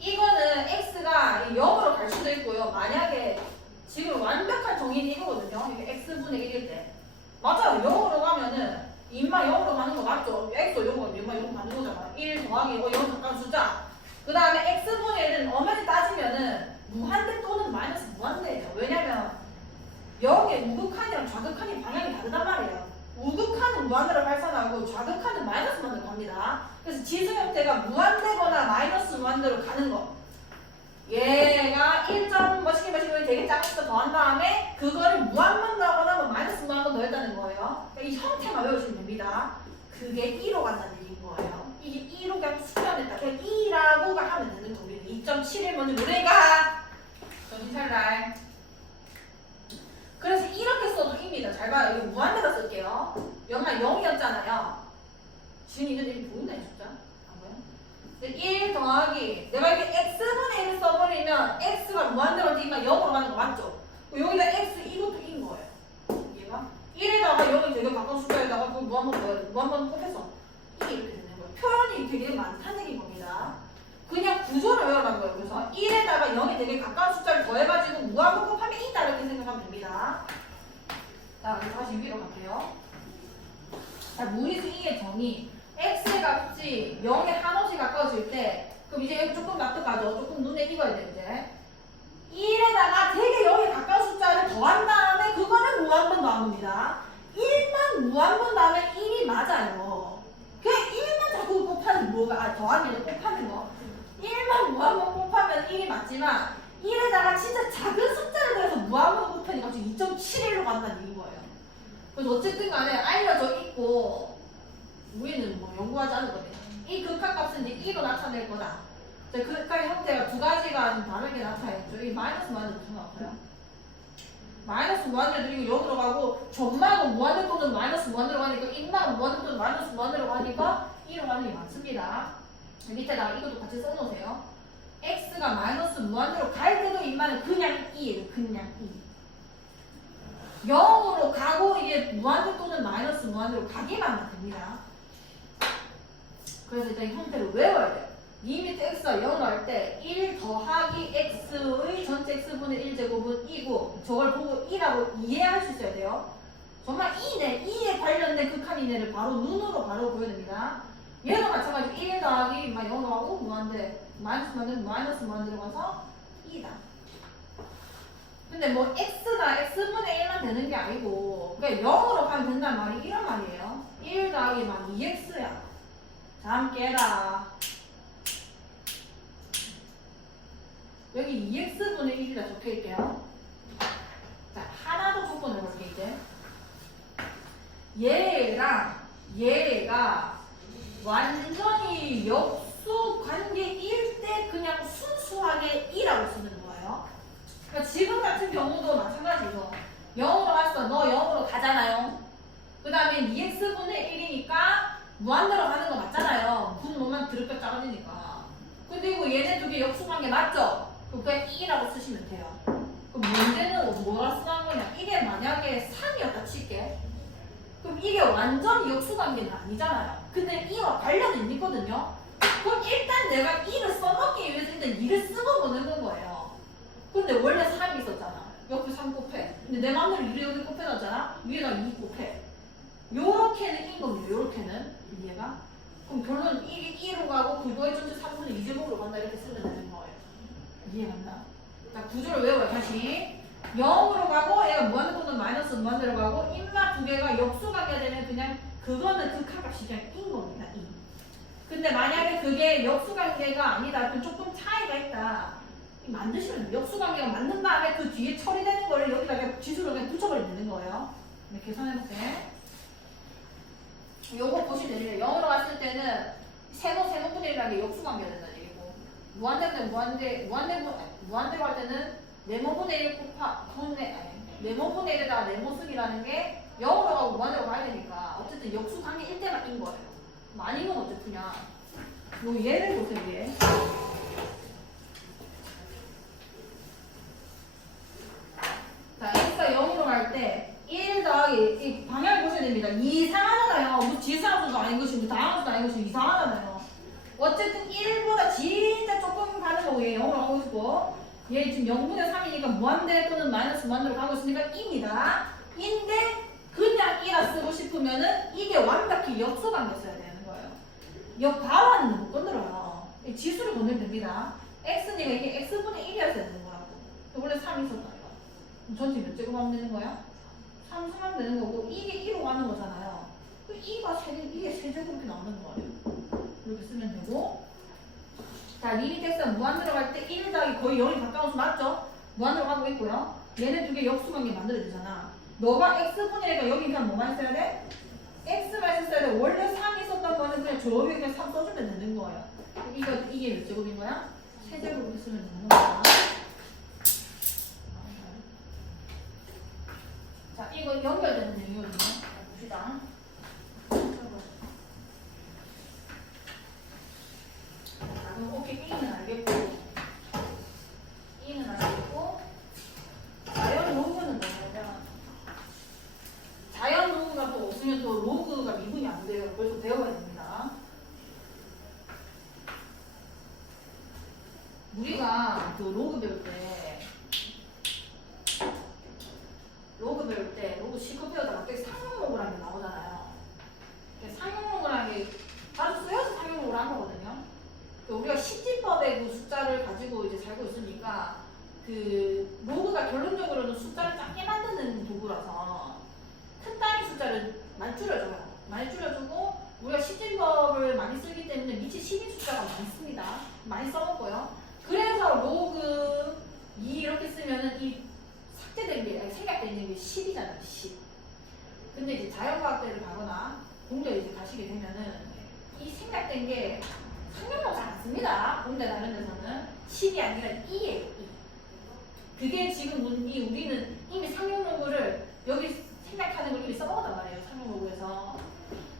이거는 x가 0으로 갈 수도 있고요. 만약에 지금 완벽한 정의는 이거거든요. 이게 x분의 1일 때. 맞아요. 0으로 가면은 인마 0으로 가는 거 맞죠? x 0으로 인마 0으로 가는 거잖아. 1 더하기 0 가까운 숫자. 그 다음에 x분의 1은 엄연히 따지면은 무한대 또는 마이너스 무한대예요. 왜냐면 0의 우극한이랑 좌극한이 방향이 다르단 말이에요. 우극한은 무한대로 발산하고 좌극한은 마이너스 무한대로 갑니다. 그래서 지수 형태가 무한대거나 마이너스 무한대로 가는 거. 얘가 1점 멋있게 되게 작은 더한 다음에 그거를 무한번 더하거나 뭐 마이너스 무한번 더했다는 거예요. 그러니까 이 형태만 외우시면 됩니다. 그게 2로 간다는 얘기인 거예요. 이게 2로 그냥 수렴했다. 그냥 2라고 하면 되는 겁니다. 2.7을 먼저 노래가 정신 차리라. 그래서 이렇게 써도 입니다. 잘 봐요. 이거 무한대로 쓸게요. 영하 0이었잖아요. 지금 이거 내리 보이나요, 숫자? 안 보여? 1 더하기 내가 이렇게 x분의 1을 써버리면 x가 무한대로 되니까 0으로 가는 거 맞죠? 여기다 x 이것도 인 거예요. 얘가 1에다가 0이 되게 가까운 숫자에다가 그 무한번 곱해서 이게 이렇게 되는 거예요. 표현이 되게 많다는 얘기인 겁니다. 그냥 구조를 외우라는 거예요. 그래서 1에다가 0이 되게 가까운 숫자를 더해가지고 무한번 곱하면 있다 이렇게 생각하면 됩니다. 자, 다시 위로 갈게요. 자, 무리수 2의 정의. x의 값이 0에 한없이 가까워질 때 그럼 이제 여기 조금 납득하죠. 조금 눈에 익어야 돼 이제. 1에다가 되게 0에 가까운 숫자를 더한 다음에 그거는 무한번 더한 겁니다. 1만 무한번 더하면 1이 맞아요. 그냥 1만 자꾸 곱하는 뭐가 더하기는 곱하는 거. 1만 무한번 곱하면 1이 맞지만 1에다가 진짜 작은 숫자를 들어서 무한으로 곱하니까 갑자기 2.71로 간다는 얘기인 거예요. 그래서 어쨌든 간에 알려져 있고 우리는 뭐 연구하지 않았거든요. 이 극한값은 이제 2로 나타낼 거다. 그 극한의 형태가 두 가지가 좀 다르게 나타나겠죠. 이 마이너스 무한대로 무슨 같아요? 마이너스 무한대로 그리고 0으로 가고 전마고 무한대로 또는 마이너스 무한대로 가니까 인마고 무한대로 또는 마이너스 무한대로 가니까 2로 가는 게 맞습니다. 밑에다가 이것도 같이 써놓으세요. x가 마이너스 무한대로 갈 때도 인마는 그냥 2예요. 그냥 2. 0으로 가고 이게 무한대로 또는 마이너스 무한대로 가기만 하면 됩니다. 그래서 일단 이 형태를 외워야 돼요. 리미트 x가 0으로 할 때 1 더하기 x의 전체 x분의 1제곱은 2고 저걸 보고 2라고 이해할 수 있어야 돼요. 정말 2네, 2에 관련된 극한이네를 바로 눈으로 바로 보여줍니다. 얘도 마찬가지로 1 더하기 0으로 하고 무한대 마이너스 무한대로 가서 2다. 근데 뭐 x가 x분의 1만 되는 게 아니고 그러니까 0으로 가면 된다는 말이 이런 말이에요. 1 더하기 2x야. 자, 함께 해라. 여기 2x분의 1이라 적혀있게요. 자, 하나 더 조건을 볼게 이제. 얘랑 얘가 완전히 역수 관계일 때 그냥 순수하게 2라고 쓰는 거예요. 그러니까 지금 같은 경우도 마찬가지죠. 0으로 갔어. 너 0으로 가잖아요. 그 다음에 2x분의 1이니까 무한대로 가는 거 맞잖아요. 분모만 드럽게 작아지니까. 그리고 얘네 두 개 역수관계 맞죠? 그럼 그냥 2라고 쓰시면 돼요. 그럼 문제는 뭐라 쓰는 거냐? 이게 만약에 3이었다 칠게. 그럼 이게 완전 역수관계는 아니잖아요. 근데 2와 관련은 있거든요. 그럼 일단 내가 2를 써먹기 위해서 일단 2를 쓰고 보는 건 거예요. 근데 원래 3이 있었잖아. 옆에 3 곱해. 근데 내 맘대로 2를 여기 곱해놨잖아. 위에다 2 곱해. 요렇게는 인 겁니다. 요렇게는 이해가? 그럼 결론은 1이 2로 가고 그거의 전체 3분의 2제곱으로 간다 이렇게 쓰면 되는 거예요. 이해간다? 자, 구조를 외워요. 다시 0으로 가고 얘가 무한대 또는 마이너스 무한대로 가고 인마 두 개가 역수관계가 되면 그냥 그거는 극한값이 그냥 인 겁니다. 인. 근데 만약에 그게 역수관계가 아니다. 그럼 조금 차이가 있다. 만드시면 돼요. 역수관계가 맞는 다음에 그 뒤에 처리되는 거를 여기다가 지수를 그냥 붙여버리면 되는 거예요. 네, 계산해볼게. 요거 보시면 돼요. 0으로 갔을 때는 세모분의 1이라는 게 역수관계가 된다는 얘기고 무한대로 할 때는 네모분의 1 네모분의 1에다가 네모수기라는 게 0으로 가고 무한대로 가야 되니까 어쨌든 역수관계 1대만 인 거예요. 아닌 건 어째 푸냐. 요 얘를 보세요. 얘. 자, x가 0으로 갈 때 1 더하기 이 방향을 보셔야 됩니다. 이상하잖아요. 뭐 지수한 수도 아닌 것이고 다양한 수도 아닌 것이고 이상하잖아요. 어쨌든 1보다 진짜 조금 가는 거고 얘 0으로 가고 있고 얘 지금 0분의 3이니까 무한대 또는 마이너스 무한대로 가고 있으니까 2입니다. 인데 그냥 2라 쓰고 싶으면은 이게 완벽히 역수관계 써야 되는 거예요. 역바로는 못 건드려요. 지수를 건드리면 됩니다. x니까 이게 x분의 1이었어야 되는 거라고. 원래 3이 있었다. 전체 몇 제곱 하면 되는 거야? 3수만 되는 거고 이게 1로 가는 거잖아요. 그 2가 이게 세제곱 이렇게 나오는 거예요. 이렇게 쓰면 되고 자, 리미트 x가 무한대로 갈 때 1 더하기 거의 0이 가까운 수 맞죠? 무한대로 가고 있고요. 얘네 두 개 역수관계 만들어야 되잖아. 너가 x분이니까 여기 그냥 뭐만 써야 돼? x만 써야 돼. 원래 3이 있었던 거는 그냥 저 위에 그냥 3 써주면 되는 거예요. 이게 몇 제곱인 거야? 세제곱 이렇게 쓰면 되는 거야. 자, 이거 연결되는 내용이거든요. 봅시다. 자, 그럼 오케이, B는 알겠고, E는 알겠고, 자연 로그는 뭐냐면, 자연 로그가 또 없으면 또 로그가 미분이 안 돼요. 그래서 배워야 됩니다. 우리가 그 로그 배울 때, 로그 실컷 배우다가 갑자기 상용로그라는 게 나오잖아요. 상용로그라는 게 자주 쓰여서 상용로그를 한 거거든요. 우리가 십진법의 그 숫자를 가지고 이제 살고 있으니까 그 로그가 결론적으로는 숫자를 작게 만드는 도구라서 큰 단위 숫자를 많이 줄여줘요. 많이 줄여주고 우리가 십진법을 많이 쓰기 때문에 미치 10인 숫자가 많습니다. 많이 써먹고요. 그래서 로그 2 이렇게 쓰면은 이 삭제된 게, 아니 생략된 게 10이잖아요, 10. 근데 이제 자연과학대를 가거나 공대 이제 가시게 되면은 이 생략된 게 상관없이 잘 안 씁니다. 공대 다른 데서는 10이 아니라 2예요, 2. 그게 지금 우리는 이미 상용로그를 여기 생략하는 걸 이미 써먹었단 말이에요, 상용로그에서.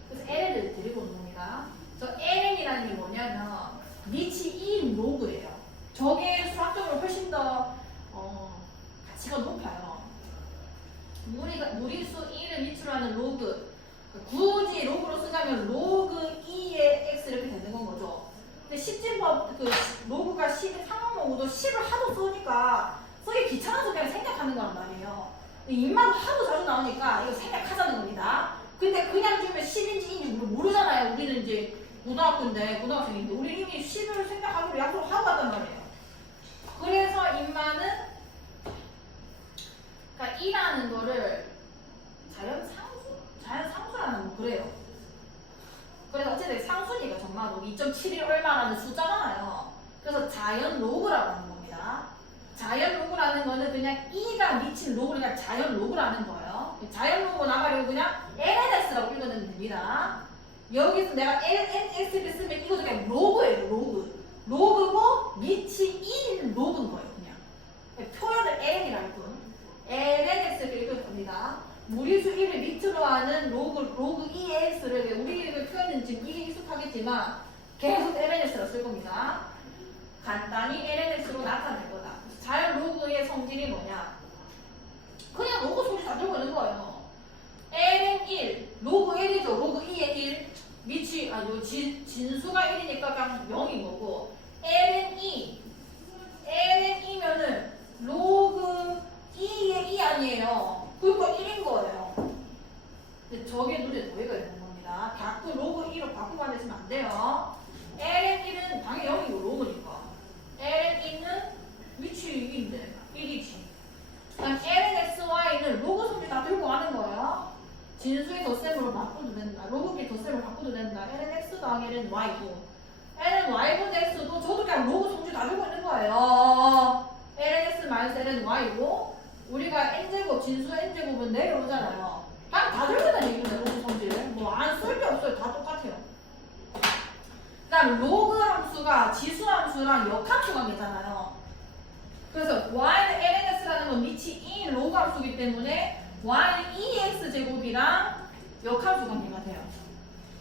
그래서 LL을 드리고 오는 겁니다. 저 LN이라는 게 뭐냐면 니치 2인 로그예요. 저게 수학적으로 훨씬 더 가치가 높아요. 무리수 1을 밑으로 하는 로그. 굳이 로그로 쓰자면 로그 2의 x 이렇게 되는 건 거죠. 근데 십진법 그 로그가 10, 상용로그도 10을 하도 쓰니까 쓰기 귀찮아서 그냥 생략하는 거란 말이에요. 입만 하도 자주 나오니까 이거 생략하자는 겁니다. 근데 그냥 주면 10인지 2인지 모르잖아요. 우리는 이제 고등학생인데 우리 이미 10을 생략하기로 약속을 하고 왔단 말이에요. 그래서 인마는 그러니까 2라는 거를 자연상수라는 뭐 그래요. 그래서 어쨌든 상수니까 정말로 2.71 얼마라는 숫자잖아요. 그래서 자연 로그라고 하는 겁니다. 자연 로그라는 거는 그냥 2가 미친 로그니까 자연 로그라는 거예요. 자연 로그 나가려고 그냥 LNS라고 읽어내면 됩니다. 여기서 내가 LNS를 쓰면 이것도 그냥 로그예요, 로그. 로그고 미치 2인 로그인 거예요, 그냥. 표현을 LN이라고 읽고. LNS를 읽을 겁니다. 무리수 1을 밑으로 하는 로그 EX를 우리 표현은 지금 이게 익숙하겠지만 계속 LNS로 쓸 겁니다. 간단히 LNS로 나타낼 거다. 자연 로그의 성질이 뭐냐? 그냥 로그 소리 다 들고 있는 거예요. LN1, 로그 1이죠. 로그 2의 1. 진수가 1이니까 그냥 0인 거고. LN2면은 로그 2의 2 아니에요. 그러니까 1인 거예요. 근데 저게 눈에 보이가 있는 겁니다. 자꾸 로그 2로 바꾸고 앉으시면 안 돼요. LN1은 당연히 0이고 로그니까. LN2는 위치 2인데 1이지. 그다음 LNXY는 로그 소리 다 들고 가는 거예요. 진수의 덧셈으로 바꿔도 된다. 로그끼리 덧셈으로 바꿔도 된다. LNX 더하기 LNY고 LNY분 X도 저도 그냥 로그 성질 다 들고 있는 거예요. LNX 마이너스 LNY고 우리가 N제곱, 진수 N제곱은 내려오잖아요. 그냥 다 들고 있는 얘기입니다. 로그 성질. 뭐 안 쓸 게 없어요. 다 똑같아요. 그 다음 로그 함수가 지수 함수랑 역함수 관계잖아요. 그래서 y는 lnx라는 건 미치 2인 로그 함수이기 때문에 y는 2x제곱이랑 역함수 관계가 돼요.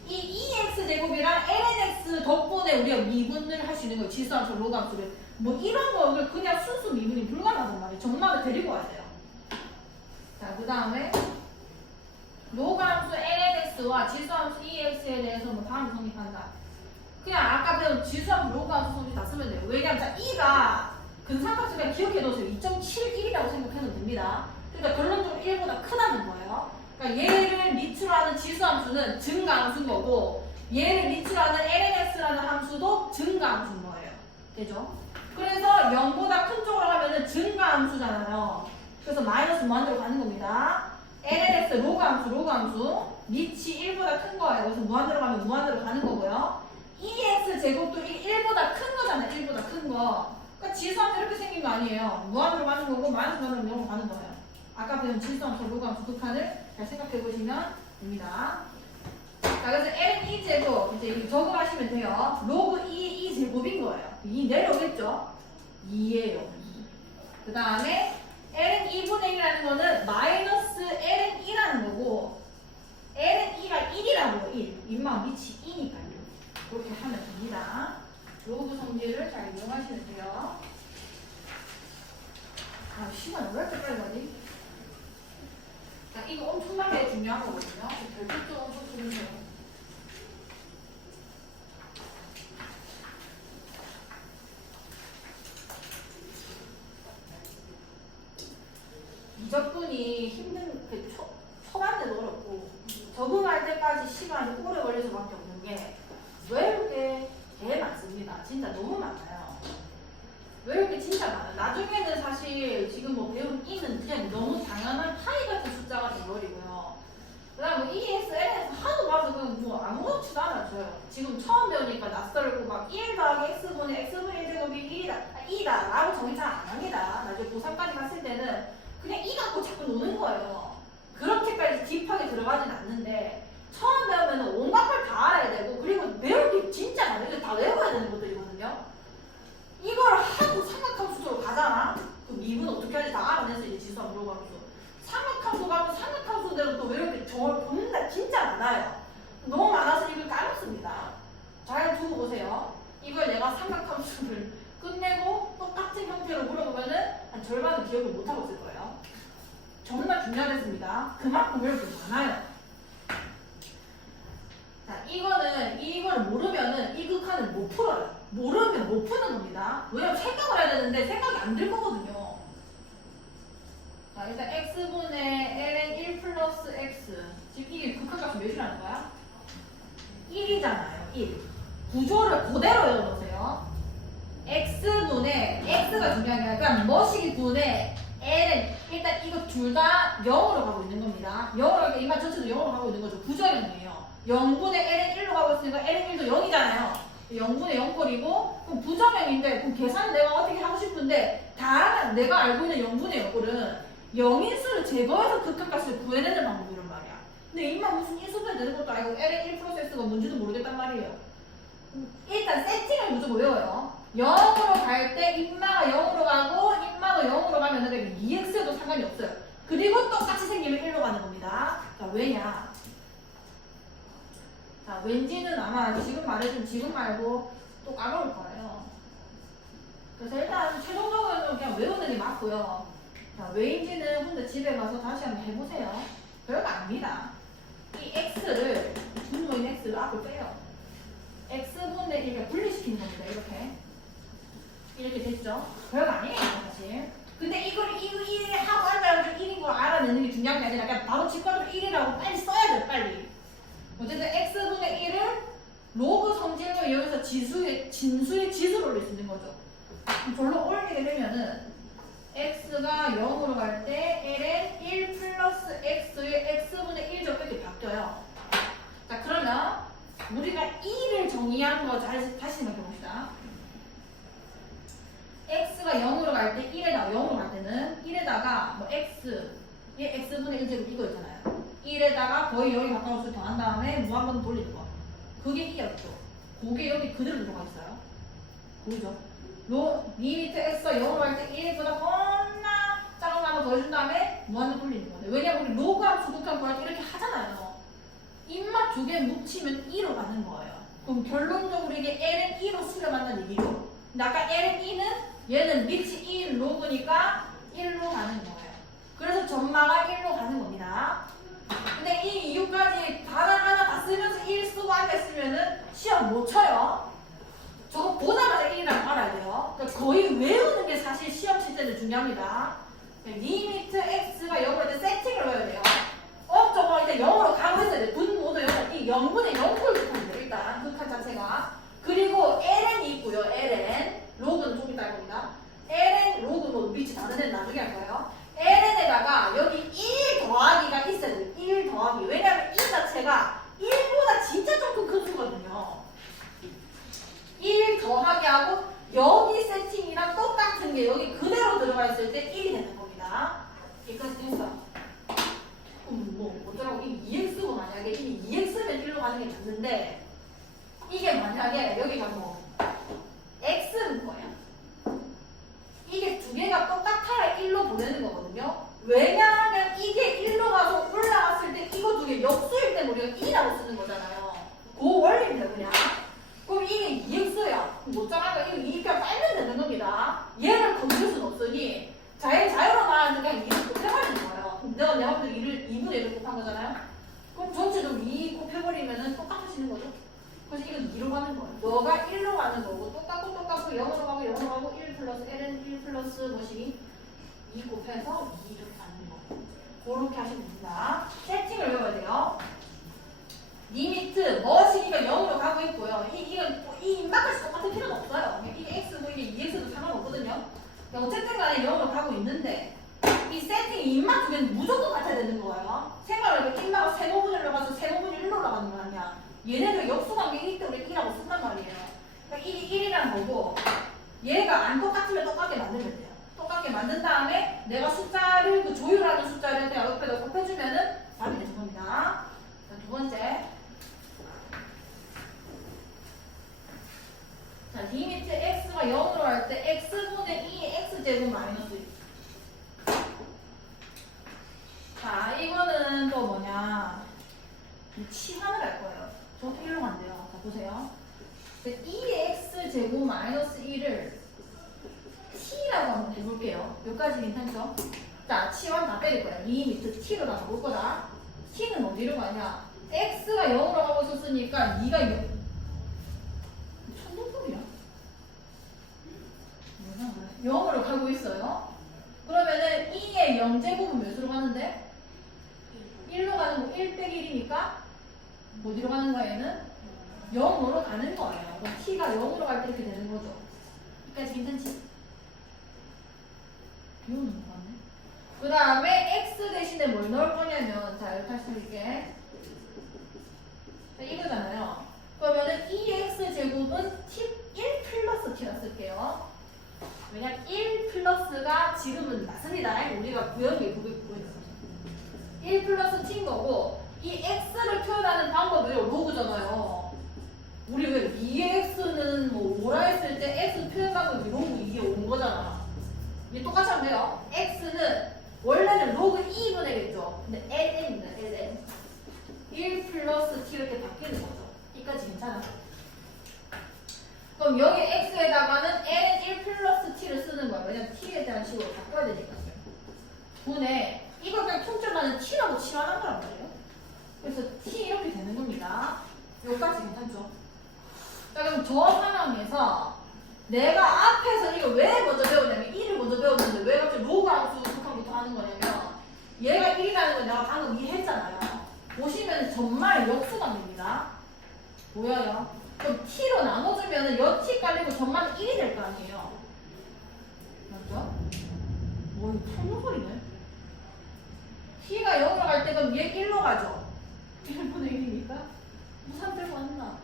이 2x제곱이랑 lnx 덕분에 우리가 미분을 할 수 있는 거예요. 지수 함수, 로그 함수를. 뭐 이런 거를 그냥 순수 미분이 불가능하단 말이에요. 정말을 데리고 와야 돼요. 자, 그 다음에 로그 함수 lnx와 지수 함수 2x에 대해서 뭐 다음 성립한다. 그냥 아까 배운 지수 함수, 로그 함수 성립 다 쓰면 돼요. 왜냐하면 자, 2가 근삼각수 그냥 기억해 놓으세요. 2.71이라고 생각해도 됩니다. 그러니까 결론적으로 1보다 크다는 거예요. 그러니까 얘를 밑으로 하는 지수함수는 증가함수인 거고 얘를 밑으로 하는 lnx라는 함수도 증가함수인 거예요. 되죠? 그래서 0보다 큰 쪽으로 하면은 증가함수잖아요. 그래서 마이너스 무한대로 가는 겁니다. lnx 로그함수 밑이 1보다 큰 거예요. 그래서 무한대로 가면 무한대로 가는 거고요. 2x 제곱도 1보다 큰 거잖아요. 1보다 큰 거. 그러니까 지수함수 이렇게 생긴 거 아니에요. 무한으로 가는 거고 마이너스 무한으로 0으로 가는 거예요. 아까 배운 지수함수, 로그함수 두 칸을 잘 생각해 보시면 됩니다. 자, 그래서 ln 2제곱 이제 적응하시면 돼요. 로그 2 2제곱인 거예요. 2 내려오겠죠? 2예요. 2. 그 다음에 ln 2분의 1이라는 거는 마이너스 ln 2라는 거고 ln 2가 1이라고요. 1. 인마 밑이 2니까요. 이렇게 하면 됩니다. 로그 성질을 잘 이용하시면 돼요. 아, 시간 왜 이렇게 빨리 가지? 자, 이거 엄청나게 중요한 거거든요. 별도적으로 주세요. 미적분이 힘든, 초반에도 어렵고, 적응할 때까지 시간이 오래 걸릴 수밖에 없는 게, 왜 이렇게 개 많습니다. 진짜 너무 많아요. 왜 이렇게 진짜 많아요? 나중에는 사실 지금 뭐 배운 E는 그냥 너무 당연한 파이 같은 숫자가 돼버리고요. 그 다음에 뭐 ES, NS 하도 봐서 그냥 뭐 아무렇지도 않아져요. 지금 처음 배우니까 낯설고 막 1 더하기 X분의 X분의 1제곱이 2다 라고 정의 잘 안 합니다. 들어가진 않는데 처음 배우면 온갖 걸 다 알아야 되고 그리고 배울 게 진짜 많아요. 이거 다 외워야 되는 것들이거든요. 이걸 하고 삼각함수로 가잖아. 그 미분 어떻게 하지 다 알아내서 이제 지수함 물어가면서 삼각함수 가면 삼각함수대로 또 외울 게 정말 진짜 많아요. 너무 많아서 이걸 까먹습니다. 잘 두고 보세요. 이걸 내가 삼각함수를 끝내고 똑같은 형태로 물어보면은 한 절반은 기억을 못하고 있을 거예요. 정말 중요하겠습니다. 그만큼 외울 게 많아요. 자, 이거를 모르면은 이 극한을 못 풀어요. 모르면 못 푸는 겁니다. 왜냐면 생각을 해야 되는데 생각이 안 들 거거든요. 자, 일단 x분의 ln 1 플러스 x. 지금 이게 극한값이 몇이라는 거야? 1이잖아요. 1. 구조를 그대로 외워놓으세요. x분의 x가 중요한 게 아니라 뭐시기 분의 ln 일단 이거 둘 다 0으로 가고 있는 겁니다. 0으로 가니까 이만 전체도 0으로 가고 있는 거죠. 부정형이에요. 0분의 ln 1로 가고 있으니까 ln 1도 0이잖아요. 0분의 0꼴이고 그럼 부정형인데 그럼 계산을 내가 어떻게 하고 싶은데 다 내가 알고 있는 0분의 0꼴은 영인수를 제거해서 극한값을 구해내는 방법이란 말이야. 근데 이만 무슨 인수분해 되는 것도 아니고 ln 1 플러스 x가 뭔지도 모르겠단 말이에요. 일단 세팅을 무조건 외워요. 0으로 갈 때 인마가 0으로 가고 인마도 0으로 가면 2x여도 상관이 없어요. 그리고 똑같이 생기면 1로 가는 겁니다. 자, 왜냐? 자, 왠지는 아마 지금 말해준 지금 말고 또 까먹을 거예요. 그래서 일단 최종적으로는 그냥 외우는 게 맞고요. 자, 왜인지는 혼자 집에 가서 다시 한번 해보세요. 별거 아닙니다. 이 x를 분모인 x를 앞을 빼요. x분의 1을 분리시키는 겁니다. 이렇게 됐죠? 별거 아니에요, 사실. 근데 이걸 1 하고 앉아가지고 1인 걸 알아내는 게 중요한 게 아니라 그냥 바로 직관으로 1이라고 빨리 써야 돼요, 빨리. 어쨌든 x분의 1을 로그 성질로 이용해서 진수의 지수로 올릴 수 있는 거죠. 별로 올리게 되면은 x가 0으로 갈 때 ln 1 플러스 x의 x분의 1 이렇게 바뀌어요. 자, 그러면 우리가 2를 정의한 거 다시 생각해 봅시다. x가 0으로 갈 때 0으로 갈 때는 1에다가 뭐 x 얘 x분의 1제곱 이거 있잖아요. 1에다가 거의 여기 가까운 수 더한 다음에 뭐 한 번 돌리는 거. 그게 2였죠. 그게 여기 그대로 들어가 있어요. 보이죠? 리미트 x가 0으로 갈 때 1보다 겁나 작은 거 한번 더해준 다음에 뭐 한 번 돌리는 거예요. 왜냐면 우리 로그함 수극함 구할 때 이렇게 하잖아요. 입맛 두 개 뭉치면 2로 가는 거예요. 그럼 결론적으로 이게 ln 2로 수렴한다는 얘기죠. 근데 아까 ln 2는 얘는 밑이 1 로그니까 1로 가는 거예요. 그래서 점마가 1로 가는 겁니다. 근데 이 이유까지 단어 하나 다 쓰면서 1 쓰고 앉아있으면은 시험 못 쳐요. 저거 보자마자 1이라고 알아야 돼요. 그러니까 거의 외우는 게 사실 시험 칠 때는 중요합니다. 리미트 x가 0으로 할 때 세팅을 외워야 돼요. 저거 일단 0으로 가고 있어야 돼. 분모도 0, 이 0분의 0꼴 극한이죠. 일단 극한 자체가. 그리고 ln이 있고요. ln. 로그는 좀 이따 할 겁니다. ln 로그 뭐 밑이 다른 애는 나중에 할 거예요. ln에다가 여기 1 더하기가 있어야 돼요. 1 더하기. 왜냐면 이 자체가 1보다 진짜 조금 큰 수거든요. 1 더하기 하고 여기 세팅이랑 똑같은 게 여기 그대로 들어가 있을 때 1이 되는 겁니다. 여기까지 됐어. 어쩌라고 이게 2x고 만약에 이게 2x면 1로 가는 게 맞는데 이게 만약에 여기가 뭐 x는 거야. 이게 두 개가 똑같아야 1로 보내는 거거든요. 왜냐하면 이게 1로 가서 올라갔을 때 이거 두 개 역수일 때 우리가 2라고 쓰는 거잖아요. 그 원리입니다, 그냥. 그럼 이게 2x야. 못 잡아가 이거 2 그냥 빨면 되는 겁니다. 얘를 건들 수는 없으니 자유로 말하는 그냥 2를 곱해버리는 거예요. 내가 먼저 2분의 1을 곱한 거잖아요. 그럼 전체적으로 2 곱해버리면은 똑같아지는 거죠. 그래서 이건 2로 가는 거예요. 너가 1로 가는 거고 똑같고 0으로 가고 1 플러스 ln 1 플러스 뭐시기 2 곱해서 2를 가는 거. 그렇게 하시면 됩니다. 세팅을 외워야 돼요. 리미트 뭐시기가 0으로 가고 있고요. 이 임박까지 똑같은 필요는 없어요. 이게 x고 이게 2x도 상관없거든요. 어쨌든 간에 0으로 가고 있는데 이 세팅 입맛 두 개는 무조건 같아야 되는 거예요. 생각을 입맛가 세모분을 넣어가서 세모분이 1로 나가는 거 아니야. 얘네들 역수관계 1 때문에 1이라고 쓴단 말이에요. 그러니까 1이 1이란 거고 얘가 안 똑같으면 똑같게 만들면 돼요. 똑같게 만든 다음에 내가 숫자를 그 조율하는 숫자를 그냥 옆에다 곱해주면은 답이 되는 겁니다. 치환을 할 거예요. 저렇게 1로 간대요. 자, 보세요. 2x 제곱 마이너스 1을 t라고 한번 해볼게요. 여기까지 괜찮죠? 자, 치환 다 때릴 거야. 2m t로 다 볼 거다. t는 어디로 가냐? x가 0으로 가고 있었으니까 2가 0. 천둥소리야? 0으로 가고 있어요. 그러면은 2의 0제곱은 몇으로 가는데? 1로 가는 거 1 빼기 1이니까 어디로 가는 거야 얘는? 0으로 가는 거예요. 그럼 t가 0으로 갈 때 이렇게 되는 거죠. 여기까지 괜찮지? 비오는 거 같네. 그 다음에 x 대신에 뭘 넣을 거냐면 자 여기 다시 쓸게. 자, 이거잖아요. 그러면은 2x 제곱은 t 1 플러스 t라 쓸게요. 왜냐면 1 플러스가 지금은 맞습니다. 우리가 구형이 1 플러스 t인 거고 이 x를 표현하는 방법이 로그잖아요. 우리 왜 2x는 뭐 뭐라 했을 때 x 표현 방법이 로그 이게 온 거잖아. 이게 똑같이 하면 돼요. x는 원래는 로그 2분의겠죠. 근데 ln입니다. ln 1 플러스 t 이렇게 바뀌는 거죠. 이까지 괜찮아? 그럼 여기 x에다가는 ln 1 플러스 t를 쓰는 거야. 왜냐면 t에 대한 식으로 바꿔야 되니까요. 분의 이걸 그냥 통째로는 t라고 치환한 거란 말이에요. 그래서 t 이렇게 되는 겁니다. 여기까지 괜찮죠? 자, 그럼 저 상황에서 내가 앞에서 이거 왜 먼저 배우냐면 1을 먼저 배웠는데 왜 갑자기 로그 함수 극한부터 하는 거냐면 얘가 1이라는 걸 내가 방금 이해했잖아요. 보시면 정말 역수관입니다. 보여요? 그럼 t로 나눠주면 여 t 깔리고 전만 1이 될 거 아니에요. 맞죠? 뭐 이거 푸는 소리네. t가 0으로 갈 때 그럼 얘 1로 가죠. 1분의 1이니까 무산 빼고 왔나?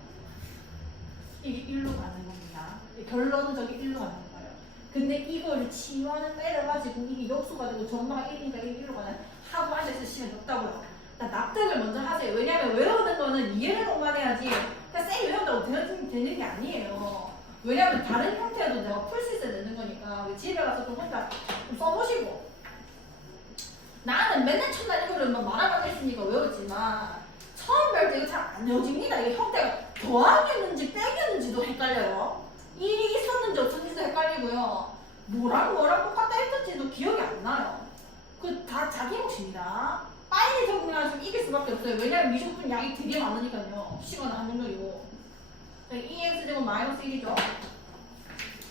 이게 1로 가는 겁니다. 결론은 저기 1로 가는 거예요. 근데 이걸 치환을 때려가지고 이게 역수가 되고 전마가 1이니까 이게 1로 가는 하고 앉아있을 시간이 없다고요. 납득을 먼저 하세요. 왜냐면 외우는 거는 이해를 동반해야지 그냥 쌩 외운다고 되는 게 아니에요. 왜냐면 다른 형태로도 내가 풀 수 있어야 되는 거니까 집에 가서 좀 혼자 좀 써보시고 나는 맨날 첫날 이거를 막 말아가고 있으니까 외웠지만 처음 배울 때 이거 잘 안 외워집니다. 이게 형태가 더하기였는지 빼기였는지도 헷갈려요. 일이 있었는지 없었는지도 헷갈리고요. 뭐랑 똑같다 했던지도 기억이 안 나요. 그 다 자기 몫입니다. 빨리 적응하시면 이길 수밖에 없어요. 왜냐면 미적분 양이 되게 많으니까요. 시간은 한 능력이고 2x제곱 마이너스 1이죠.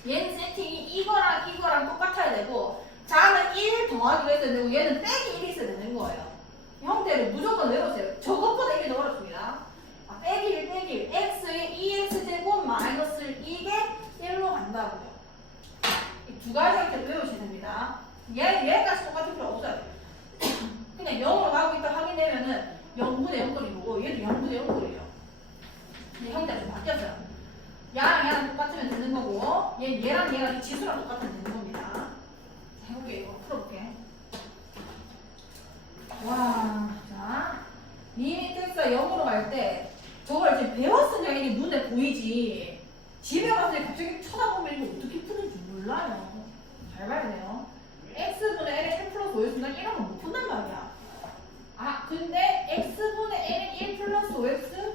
얘는 세팅이 이거랑 똑같아야 되고 자는 1 더하기로 했어야 되고 얘는 빼기 1이 있어야 되는 거예요. 형태를 무조건 외우세요. 저것보다 이게 더 어렵습니다. 빼기 1 빼기 1 x에 2x제곱 마이너스 1 이게 1로 간다고요. 이 두 가지 형태를 외우시면 됩니다. 얘까지 똑같을 필요 없어요. 그냥 0으로 가고 있다 확인되면은 0분의 0꼴이 보고 얘도 0분의 0꼴이에요. 근데 형태가 좀 바뀌었어요. 얘랑 똑같으면 되는 거고 얘랑 얘가 지수랑 똑같으면 되는 겁니다. 자, 해볼게 이거 풀어볼게. 와, 자 리미트 x가 0으로 갈 때 저걸 이제 배웠으니까 이게 눈에 보이지 집에 가서 갑자기 쳐다보면 이거 어떻게 푸는지 몰라요. 잘 봐야 돼요. x분의 l의 1 플러스 5x는 이런 건 못 푼단 말이야. 근데 x분의 l의 1 플러스 5x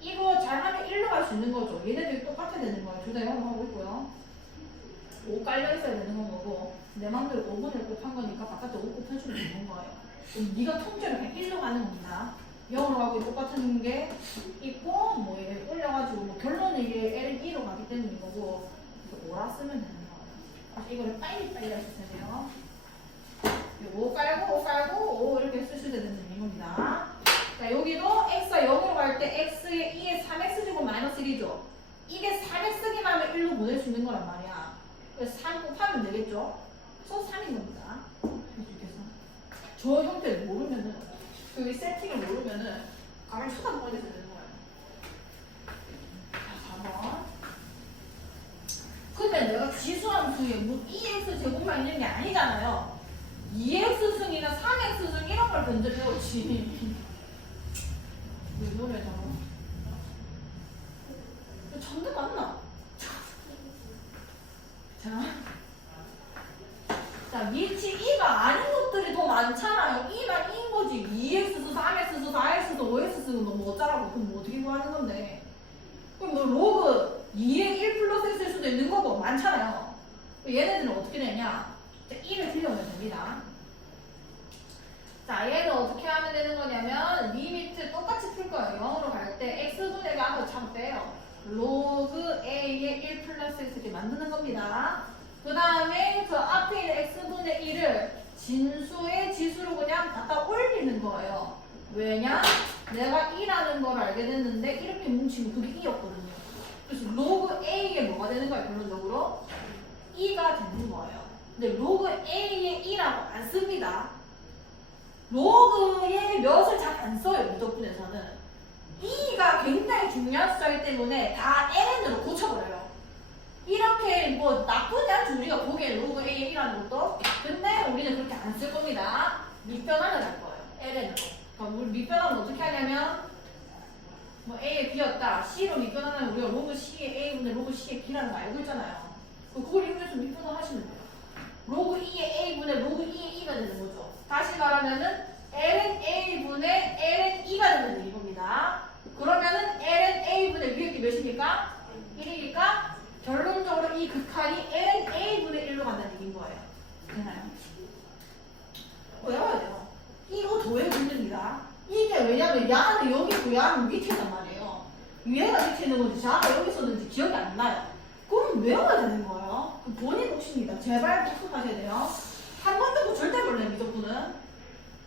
이거 잘하면 1로 갈 수 있는 거죠. 얘네들이 똑같아야 되는 거예요. 둘 다 0으로 하고 있고요. 5 깔려 있어야 되는 건 거고 내 맘대로 5분을 곱한 거니까 바깥에 5 곱해주면 되는 거예요. 그럼 네가 통째로 그냥 1로 가는 겁니다. 0으로 가고 똑같은 게 있고 뭐 얘 올려가지고 뭐 결론은 이게 L은 2로 가기 때문인 거고 이거 5라 쓰면 되는 거예요. 이거를 빨리 하셔야 돼요. 5 깔고 5 이렇게 쓰셔야 되는 겁니다. 자 여기도 x가 0으로 갈 때 x에 2에 3x제곱 마이너스 1이죠. 이게 3x기만 하면 1로 보낼 수 있는 거란 말이야. 그래서 3 곱하면 되겠죠. 그래서 3인 겁니다. 저 형태를 모르면은 그 세팅을 모르면은 가만히 쳐다보고 있어야 되는 거예요. 자 4번. 근데 내가 지수함수에 뭐 2x 제곱만 있는 게 아니잖아요. 2x 승이나 3x 승 이런 걸 먼저 배웠지. 왜 노래 저러? 전대 맞나? 자, 위치 2가 아닌 것들이 더 많잖아요. 2만 2인 거지. 2x수, 3x수, 4 OS 쓰면 너무 어쩌라고. 그럼 뭐 어떻게 구하는 건데? 그럼 뭐 로그 2의 1 플러스 x일 수도 있는 거고 많잖아요. 얘네들은 어떻게 되냐? 1을 틀려오면 됩니다. 자, 얘는 어떻게 하면 되는 거냐면 리미트 똑같이 풀 거예요. 0으로 갈 때 x분의 앞으로 참 빼요. 로그 a의 1 플러스 x 이렇게 만드는 겁니다. 그 다음에 저 앞에 있는 x분의 1을 진수의 지수로 그냥 갖다 올리는 거예요. 왜냐? 내가 2라는 걸 알게 됐는데 이렇게 뭉치면 그게 2였거든요. 그래서 로그 a에 뭐가 되는 거예요? 결론적으로 2가 되는 거예요. 근데 로그 a에 2라고 안 씁니다. 로그의 몇을 잘 안 써요. 무적분에서는 2가 굉장히 중요한 숫자이기 때문에 다 ln으로 고쳐버려요. 이렇게 뭐 나쁘지 않죠. 우리가 보기엔 로그 a에 1라는 것도. 근데 우리는 그렇게 안 쓸 겁니다. 밑변환을 할 거예요. ln으로. 그럼 우리 밑변환은 어떻게 하냐면 뭐 a에 b였다. c로 밑변환하면 우리가 로그 c의 a분의 로그 c의 b라는 거 알고 있잖아요. 그걸 이용해서 밑변환 하시면 돼요. 로그 2의 a분의 로그 2의 2가 되는 거죠. 다시 말하면은 ln a분의 ln 2가 되는 얘기입니다. 그러면은 ln a분의 위에 게 몇입니까? 1이니까 결론적으로 이 극한이 ln a분의 1로 간다는 얘기인 거예요. 되나요? 외워야 돼요. 이거 더 외우기 힘듭니다. 이게 왜냐면 야는 여기고 야는 밑에 있단 말이에요. 위에가 밑에 있는 건지 자가 여기 있었는지 기억이 안 나요. 그럼 외워야 되는 거예요. 그 본인 몫입니다. 제발 복습하셔야 돼요. 한 번 듣고 절대 몰라요, 미적분은.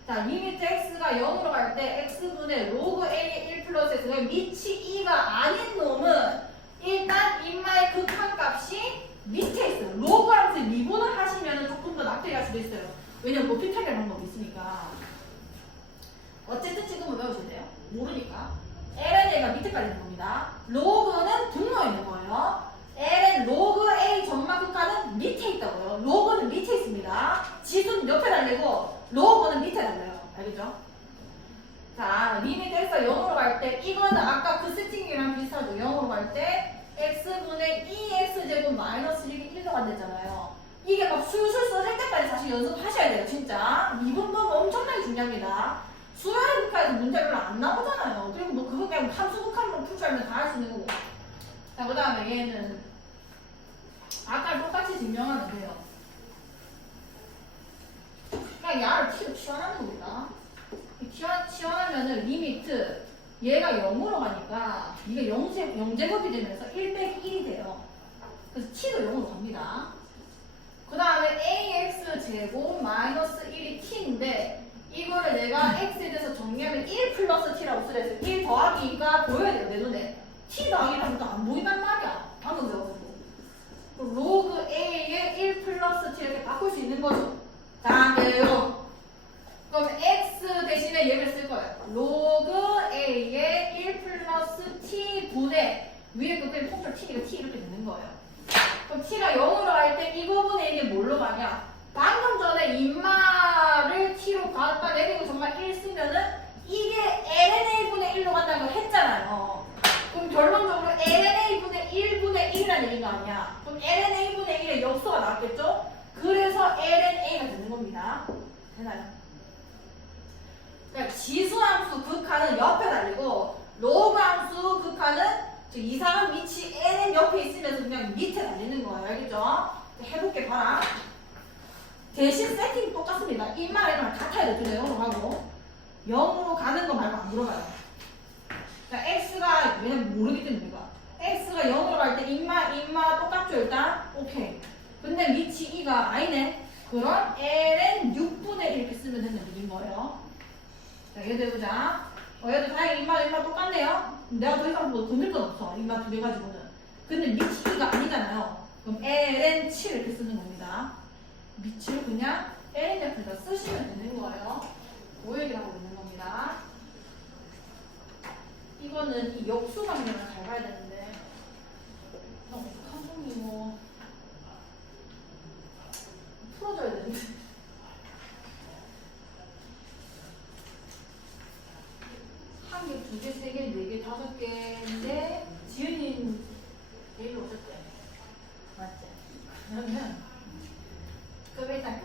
자, 리미트 x가 0으로 갈 때 x분의 로그 a의 1 플러스 x가 밑이 2가 아닌 놈은 일단 인마의 극한값이 밑에 있어요. 로그 함수 미분을 하시면 조금 더 납득이 할 수도 있어요. 왜냐면 높이 타결 방법이 있으니까. 어쨌든 지금은 외우셔야 돼요. 모르니까. lnA가 밑에까지 있는 겁니다. 로그는 분모에 있는 거예요. ln 로그 a 전마 극한은 밑에 있다고요. 로그는 밑에 있습니다. 지수는 옆에 달리고 로그는 밑에 달려요. 알겠죠? 자, 리미트 x가 0으로 갈 때 이거는 아까 그 세팅이랑 비슷하죠. 0으로 갈 때 x분의 2x제곱 마이너스 1이 1로 간댔잖아요. 이게 막 술술 써질 때까지 사실 연습하셔야 돼요. 진짜. 이분법은 엄청나게 중요합니다. 수열 극한에서 문제 별로 안 나오잖아요. 그리고 뭐 그거 그냥 함수 극한만 풀 줄 알면 다 할 수 있는 거고. 자, 그 다음에 얘는 아까 똑같이 증명하면 돼요. 그냥 야를 t로 치환하는 겁니다. 치환하면은 리미트 얘가 0으로 가니까 이게 0제곱이 되면서 1 빼기 1이 돼요. 그래서 t도 0으로 갑니다. 그 다음에 ax제곱 마이너스 1이 t인데 이거를 내가 x에 대해서 정리하면 1 플러스 t라고 쓰랬어요. 1 더하기가 보여야 돼요. 내 눈에. t 더하기라면 또 안 보인단 말이야. 방금 배워가지고. 로그 a의 1 플러스 t 이렇게 바꿀 수 있는 거죠. 다음에요. 그럼 x 대신에 얘를 쓸 거예요. 로그 a의 1 플러스 t 분의 위에 그때 폭절 t니까 t 이렇게 되는 거예요. 그럼 t가 0으로 갈 때 이 부분에 이게 뭘로 가냐? 방금 전에 인마를 t로 갖다 내리고 정말 1 쓰면은 이게 lna분의 1로 간다는 걸 했잖아요. 그럼 결론적으로 lna분의 1분의 1이라는 얘기가 아니야. 그럼 lna분의 1의 역수가 나왔겠죠? 그래서 lna가 되는 겁니다. 되나요? 그러니까 지수함수 극한은 옆에 달리고 로그 함수 극한은 이상한 위치 ln 옆에 있으면서 그냥 밑에 달리는 거예요. 알겠죠? 해볼게 봐라. 대신 세팅 똑같습니다. 인마랑 같아야 돼. 0으로 가고 0으로 가는 거 말고 안 들어가요. 자, x가 왜냐면 모르기 때문에 우리가 x가 0으로 갈 때 인마 똑같죠 일단? 오케이. 근데 위치 2가 아니네. 그럼 ln 6분의 1 이렇게 쓰면 되는 얘기인 거예요. 자, 얘도 해보자. 얘도 다행히 인마 똑같네요. 내가 더 이상 뭐 건들 건 없어. 인마 두 개 가지고는. 근데 밑이 2가 아니잖아요. 그럼 ln 7 이렇게 쓰는 겁니다. 밑을 그냥 ln 옆에다 쓰시면 되는 거예요. 그 얘기를 하고 있는 겁니다. 이거는 이 역수 방면을 잘 봐야 되는데 한 종이 뭐 풀어줘야 되는데 한 개, 두 개, 세 개, 네 개, 다섯 개인데 지은이 내일 오셨대. 맞지? 그러면 일단